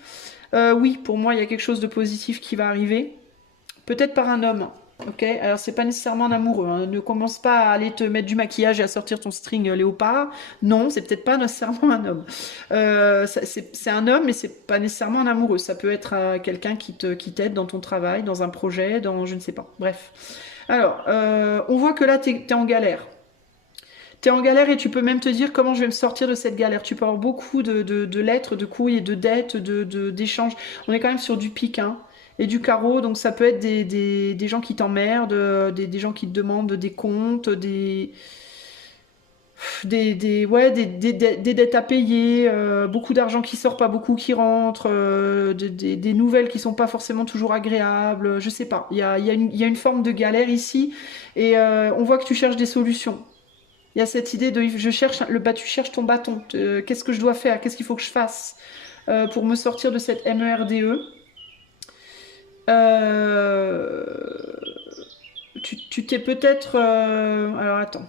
Oui, pour moi, il y a quelque chose de positif qui va arriver. Peut-être par un homme. Ok, alors c'est pas nécessairement un amoureux, hein. Ne commence pas à aller te mettre du maquillage et à sortir ton string léopard. Non, c'est peut-être pas nécessairement un homme. C'est un homme, mais c'est pas nécessairement un amoureux. Ça peut être quelqu'un qui t'aide dans ton travail, dans un projet, dans je ne sais pas. Bref. Alors, on voit que là, t'es en galère. T'es en galère et tu peux même te dire comment je vais me sortir de cette galère. Tu peux avoir beaucoup de lettres, de courriers, de dettes, d'échanges. On est quand même sur du pic, hein, et du carreau, donc ça peut être des gens qui t'emmerdent, des gens qui te demandent des comptes, ouais, des dettes à payer, beaucoup d'argent qui sort, pas beaucoup qui rentre, des nouvelles qui sont pas forcément toujours agréables, je sais pas. Il y a une forme de galère ici, et on voit que tu cherches des solutions. Il y a cette idée de je cherche tu cherches ton bâton. Qu'est-ce que je dois faire? Qu'est-ce qu'il faut que je fasse pour me sortir de cette MERDE? Euh, tu t'es peut-être. Alors attends.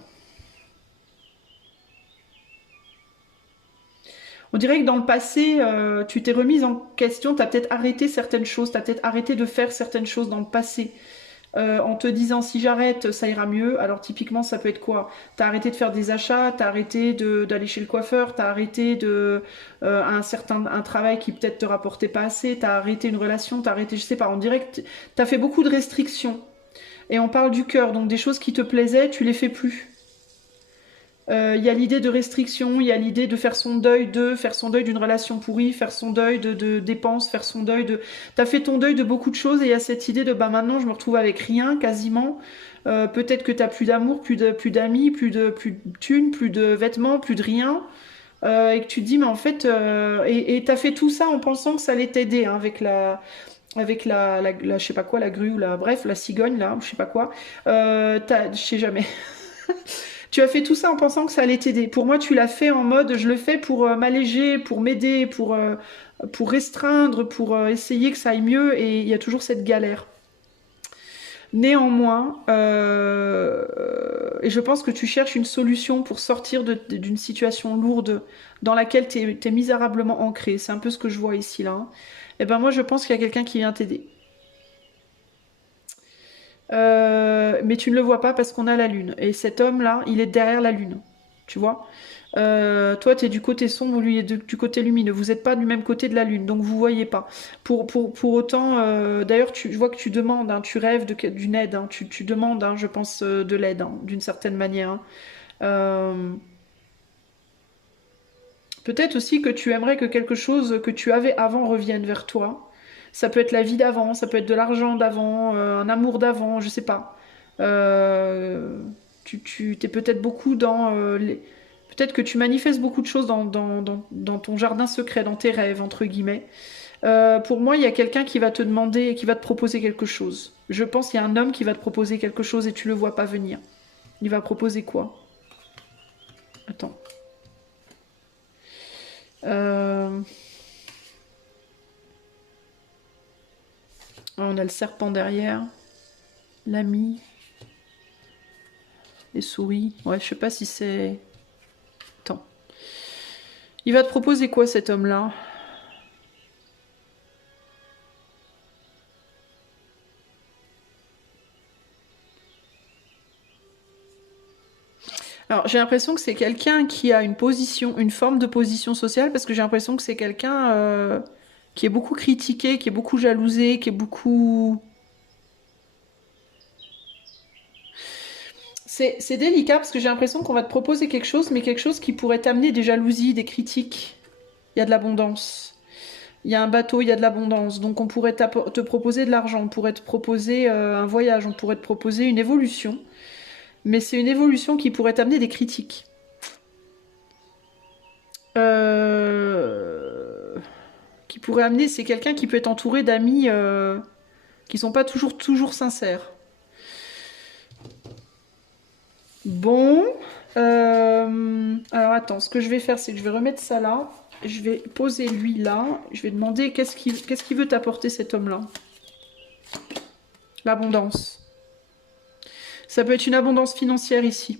On dirait que dans le passé, tu t'es remise en question, tu as peut-être arrêté certaines choses, tu as peut-être arrêté de faire certaines choses dans le passé. En te disant si j'arrête, ça ira mieux. Alors typiquement, ça peut être quoi? T'as arrêté de faire des achats, t'as arrêté d'aller chez le coiffeur, t'as arrêté un travail qui peut-être te rapportait pas assez, t'as arrêté une relation, t'as arrêté, je sais pas, on dirait que t'as fait beaucoup de restrictions. Et on parle du cœur, donc des choses qui te plaisaient, tu les fais plus. Il y a l'idée de restriction, il y a l'idée de faire son deuil d'une relation pourrie, faire son deuil de dépenses, faire son deuil de. T'as fait ton deuil de beaucoup de choses et il y a cette idée de bah maintenant je me retrouve avec rien quasiment. Peut-être que t'as plus d'amour, plus d'amis, plus de thunes, plus de vêtements, plus de rien. Et que tu te dis mais en fait et t'as fait tout ça en pensant que ça allait t'aider, hein, avec je sais pas quoi, la grue ou bref la cigogne là, je sais pas quoi. Je sais jamais. Tu as fait tout ça en pensant que ça allait t'aider. Pour moi, tu l'as fait en mode je le fais pour m'alléger, pour m'aider, pour restreindre, pour essayer que ça aille mieux, et il y a toujours cette galère. Néanmoins, et je pense que tu cherches une solution pour sortir d'une situation lourde dans laquelle tu es misérablement ancré. C'est un peu ce que je vois ici, là, hein. Et ben moi, je pense qu'il y a quelqu'un qui vient t'aider. Mais tu ne le vois pas parce qu'on a la lune. Et cet homme-là, il est derrière la lune. Tu vois? Toi, tu es du côté sombre, lui est du côté lumineux. Vous n'êtes pas du même côté de la lune, donc vous voyez pas. Pour autant, d'ailleurs, je vois que tu demandes, hein, tu rêves d'une aide, hein, tu demandes, hein, je pense, de l'aide, hein, d'une certaine manière, hein. Euh, Peut-être aussi que tu aimerais que quelque chose que tu avais avant revienne vers toi. Ça peut être la vie d'avant, ça peut être de l'argent d'avant, un amour d'avant, je sais pas. Euh, tu t'es peut-être beaucoup dans peut-être que tu manifestes beaucoup de choses dans ton jardin secret, dans tes rêves, entre guillemets. Pour moi, il y a quelqu'un qui va te demander, qui va te proposer quelque chose. Je pense qu'il y a un homme qui va te proposer quelque chose et tu le vois pas venir. Il va proposer quoi? Attends. Euh, On a le serpent derrière, l'ami, les souris. Ouais, je sais pas si c'est. Attends. Il va te proposer quoi, cet homme-là? Alors, j'ai l'impression que c'est quelqu'un qui a une position, une forme de position sociale, parce que j'ai l'impression que c'est quelqu'un qui est beaucoup critiqué, qui est beaucoup jalousé, qui est beaucoup. C'est délicat parce que j'ai l'impression qu'on va te proposer quelque chose, mais quelque chose qui pourrait t'amener des jalousies, des critiques. Il y a de l'abondance. Il y a un bateau, il y a de l'abondance. Donc on pourrait te proposer de l'argent, on pourrait te proposer un voyage, on pourrait te proposer une évolution. Mais c'est une évolution qui pourrait t'amener des critiques. Euh, Qui pourrait amener, c'est quelqu'un qui peut être entouré d'amis qui sont pas toujours sincères. Bon, alors attends, ce que je vais faire, c'est que je vais remettre ça là. Je vais poser lui là. Je vais demander qu'est-ce qu'il veut t'apporter, cet homme-là. L'abondance. Ça peut être une abondance financière ici.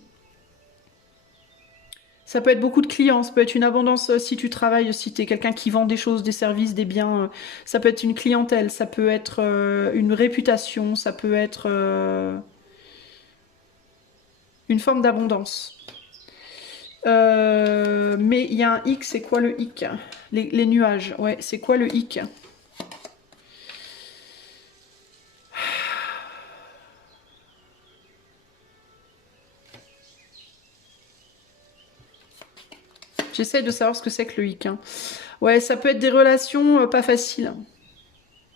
Ça peut être beaucoup de clients, ça peut être une abondance si tu travailles, si tu es quelqu'un qui vend des choses, des services, des biens. Ça peut être une clientèle, ça peut être une réputation, ça peut être une forme d'abondance. Mais il y a un hic, c'est quoi le hic? Les nuages, ouais, c'est quoi le hic? J'essaie de savoir ce que c'est que le hic, hein. Ouais, ça peut être des relations pas faciles.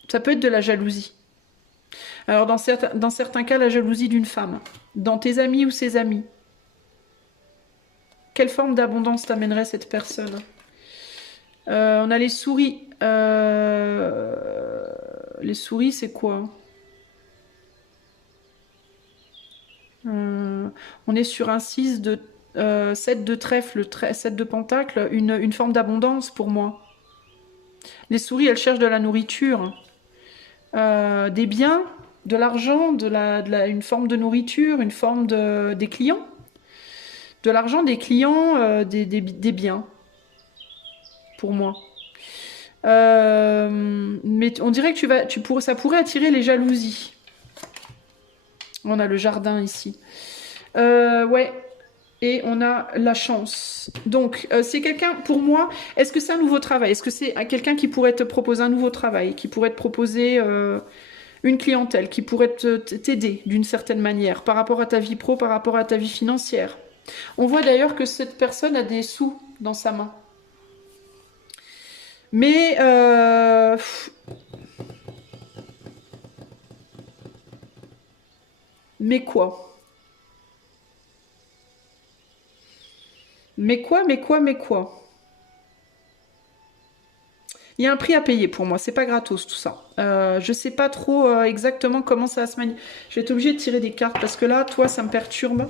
Ça peut être de la jalousie. Alors dans certains cas, la jalousie d'une femme. Dans tes amis ou ses amis. Quelle forme d'abondance t'amènerait cette personne? On a les souris. Les souris, c'est quoi? On est sur un 6 de 7 de trèfle, 7 de pentacle, une forme d'abondance pour moi. Les souris, elles cherchent de la nourriture, des biens, de l'argent, une forme de nourriture, une forme des clients. De l'argent, des clients, des biens, pour moi. Mais on dirait que ça pourrait attirer les jalousies. On a le jardin ici. Ouais. Et on a la chance. Donc, c'est quelqu'un, pour moi, est-ce que c'est un nouveau travail? Est-ce que c'est quelqu'un qui pourrait te proposer un nouveau travail, qui pourrait te proposer une clientèle, qui pourrait t'aider d'une certaine manière par rapport à ta vie pro, par rapport à ta vie financière? On voit d'ailleurs que cette personne a des sous dans sa main. Mais mais quoi? Mais quoi? Mais quoi? Mais quoi? Il y a un prix à payer pour moi, c'est pas gratos tout ça. Je sais pas trop exactement comment ça va se manier. Je vais être obligée de tirer des cartes parce que là, toi, ça me perturbe.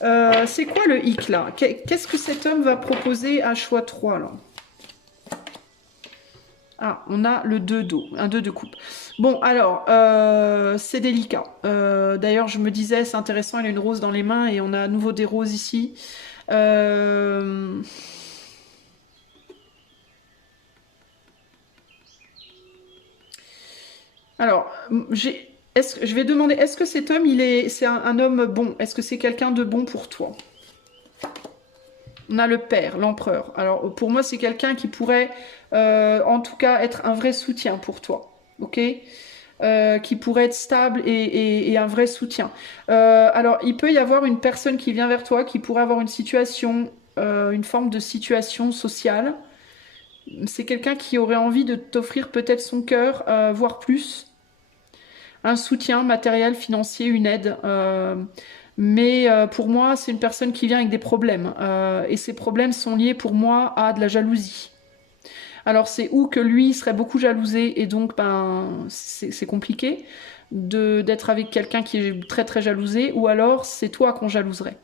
C'est quoi le hic là? Qu'est-ce que cet homme va proposer à choix 3 là? Ah, on a le 2 d'eau, un 2 de coupe. Bon, alors, c'est délicat. D'ailleurs, je me disais, c'est intéressant, elle a une rose dans les mains et on a à nouveau des roses ici. Alors, je vais demander, est-ce que cet homme, c'est un homme bon? Est-ce que c'est quelqu'un de bon pour toi? On a le père, l'empereur. Alors, pour moi, c'est quelqu'un qui pourrait, en tout cas, être un vrai soutien pour toi. Ok? Qui pourrait être stable et un vrai soutien. Alors, il peut y avoir une personne qui vient vers toi, qui pourrait avoir une situation, une forme de situation sociale. C'est quelqu'un qui aurait envie de t'offrir peut-être son cœur, voire plus. Un soutien matériel, financier, une aide. Mais pour moi, c'est une personne qui vient avec des problèmes. Et ces problèmes sont liés pour moi à de la jalousie. Alors c'est où que lui serait beaucoup jalousé et donc ben c'est compliqué d'être avec quelqu'un qui est très très jalousé, ou alors c'est toi qu'on jalouserait.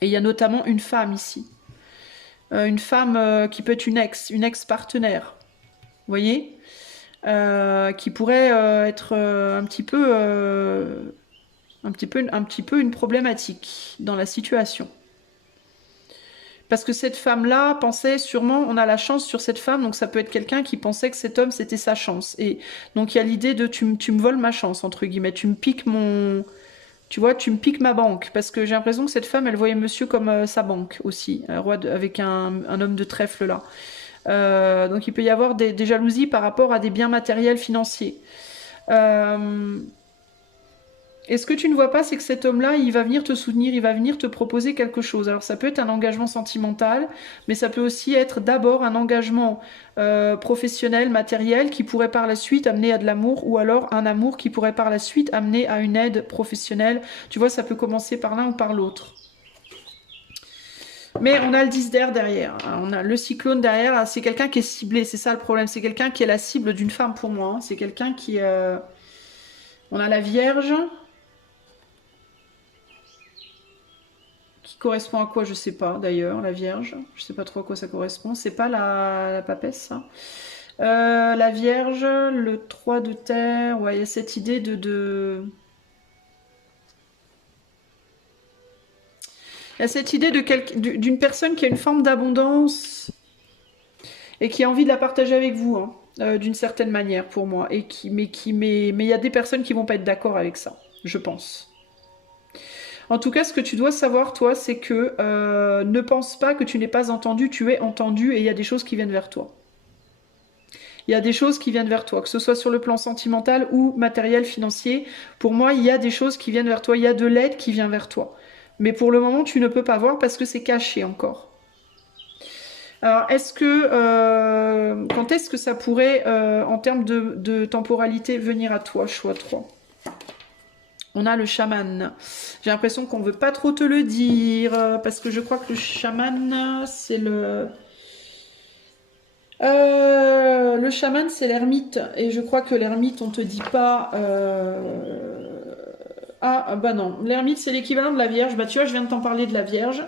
Et il y a notamment une femme ici. Une femme qui peut être une ex-partenaire. Vous voyez? Qui pourrait être un petit peu une problématique dans la situation. Parce que cette femme-là pensait sûrement, on a la chance sur cette femme, donc ça peut être quelqu'un qui pensait que cet homme c'était sa chance. Et donc il y a l'idée de tu me voles ma chance, entre guillemets, tu me piques tu vois, tu me piques ma banque. Parce que j'ai l'impression que cette femme, elle voyait monsieur comme sa banque aussi, avec un homme de trèfle là. Donc il peut y avoir des jalousies par rapport à des biens matériels financiers. Et ce que tu ne vois pas, c'est que cet homme-là, il va venir te soutenir, il va venir te proposer quelque chose. Alors ça peut être un engagement sentimental, mais ça peut aussi être d'abord un engagement professionnel, matériel, qui pourrait par la suite amener à de l'amour, ou alors un amour qui pourrait par la suite amener à une aide professionnelle. Tu vois, ça peut commencer par l'un ou par l'autre. Mais on a le 10 d'air derrière, hein. On a le cyclone derrière, c'est quelqu'un qui est ciblé, c'est ça le problème, c'est quelqu'un qui est la cible d'une femme pour moi, hein. C'est quelqu'un qui... On a la Vierge, qui correspond à quoi, je sais pas d'ailleurs, la Vierge, je sais pas trop à quoi ça correspond, c'est pas la papesse ça. La Vierge, le 3 de terre, ouais, il y a cette idée Il y a cette idée d'une personne qui a une forme d'abondance et qui a envie de la partager avec vous, hein, d'une certaine manière pour moi. Mais il y a des personnes qui vont pas être d'accord avec ça, je pense. En tout cas, ce que tu dois savoir, toi, c'est que ne pense pas que tu n'es pas entendu, tu es entendu et il y a des choses qui viennent vers toi. Il y a des choses qui viennent vers toi, que ce soit sur le plan sentimental ou matériel, financier. Pour moi, il y a des choses qui viennent vers toi, il y a de l'aide qui vient vers toi. Mais pour le moment, tu ne peux pas voir parce que c'est caché encore. Alors, quand est-ce que ça pourrait, en termes de temporalité, venir à toi, choix 3? On a le chaman. J'ai l'impression qu'on veut pas trop te le dire, parce que je crois que le chaman, c'est le... le chaman, c'est l'ermite. Et je crois que l'ermite, on te dit pas... Ah, bah non. L'ermite, c'est l'équivalent de la Vierge. Bah tu vois, je viens de t'en parler de la Vierge.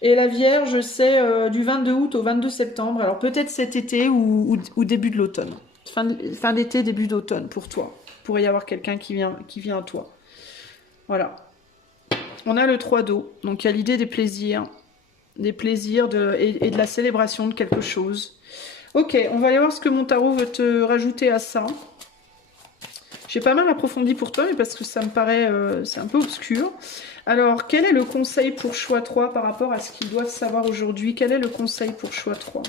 Et la Vierge, c'est du 22 août au 22 septembre. Alors peut-être cet été ou début de l'automne. Fin d'été, début d'automne pour toi. Il pourrait y avoir quelqu'un qui vient à toi. Voilà. On a le 3 d'eau. Donc il y a l'idée des plaisirs. Des plaisirs et de la célébration de quelque chose. Ok, on va aller voir ce que mon tarot veut te rajouter à ça. J'ai pas mal approfondi pour toi, mais parce que ça me paraît... c'est un peu obscur. Alors, quel est le conseil pour choix 3 par rapport à ce qu'ils doivent savoir aujourd'hui? Quel est le conseil pour choix 3?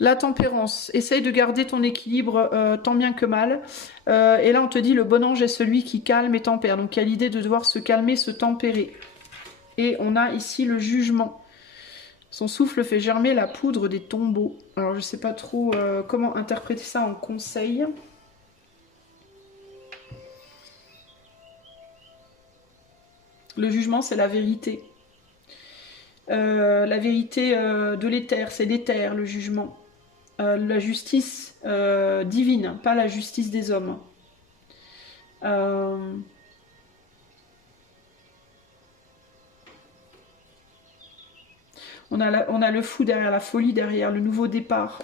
La tempérance. Essaye de garder ton équilibre tant bien que mal. Et là, on te dit, le bon ange est celui qui calme et tempère. Donc, il y a l'idée de devoir se calmer, se tempérer. Et on a ici le jugement. Son souffle fait germer la poudre des tombeaux. Alors, je sais pas trop comment interpréter ça en conseil. Le jugement, c'est la vérité. La vérité de l'éther, c'est l'éther, le jugement. La justice divine, pas la justice des hommes. On a le fou derrière, la folie derrière, le nouveau départ.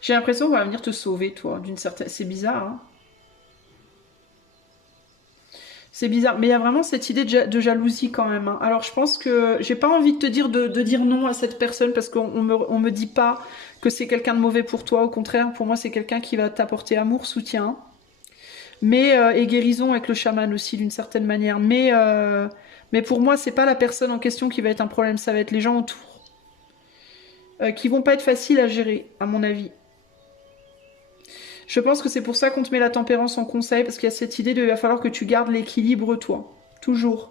J'ai l'impression qu'on va venir te sauver, toi, d'une certaine... C'est bizarre, hein? C'est bizarre, mais il y a vraiment cette idée de jalousie quand même, hein. Alors je pense que j'ai pas envie de te dire de dire non à cette personne parce qu'on me dit pas que c'est quelqu'un de mauvais pour toi. Au contraire, pour moi, c'est quelqu'un qui va t'apporter amour, soutien, mais et guérison avec le chaman aussi d'une certaine manière. Mais pour moi, c'est pas la personne en question qui va être un problème, ça va être les gens autour qui vont pas être faciles à gérer, à mon avis. Je pense que c'est pour ça qu'on te met la tempérance en conseil, parce qu'il y a cette idée de il va falloir que tu gardes l'équilibre, toi. Toujours.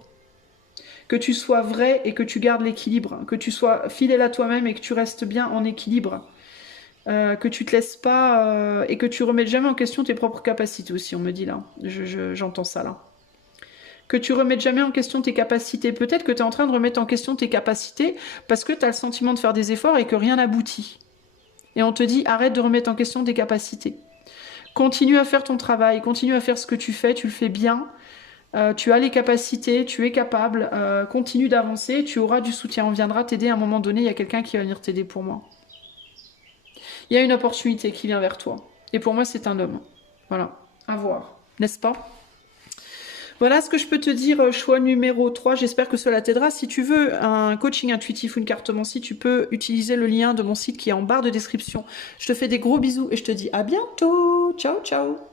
Que tu sois vrai et que tu gardes l'équilibre. Que tu sois fidèle à toi-même et que tu restes bien en équilibre. Que tu te laisses pas... et que tu remettes jamais en question tes propres capacités aussi, on me dit là. J'entends ça là. Que tu remettes jamais en question tes capacités. Peut-être que tu es en train de remettre en question tes capacités parce que tu as le sentiment de faire des efforts et que rien n'aboutit. Et on te dit arrête de remettre en question tes capacités. Continue à faire ton travail, continue à faire ce que tu le fais bien, tu as les capacités, tu es capable, continue d'avancer, tu auras du soutien, on viendra t'aider à un moment donné, il y a quelqu'un qui va venir t'aider pour moi. Il y a une opportunité qui vient vers toi, et pour moi c'est un homme. Voilà, à voir, n'est-ce pas? Voilà ce que je peux te dire, choix numéro 3, j'espère que cela t'aidera. Si tu veux un coaching intuitif ou une cartomancie, tu peux utiliser le lien de mon site qui est en barre de description. Je te fais des gros bisous et je te dis à bientôt. Ciao, ciao.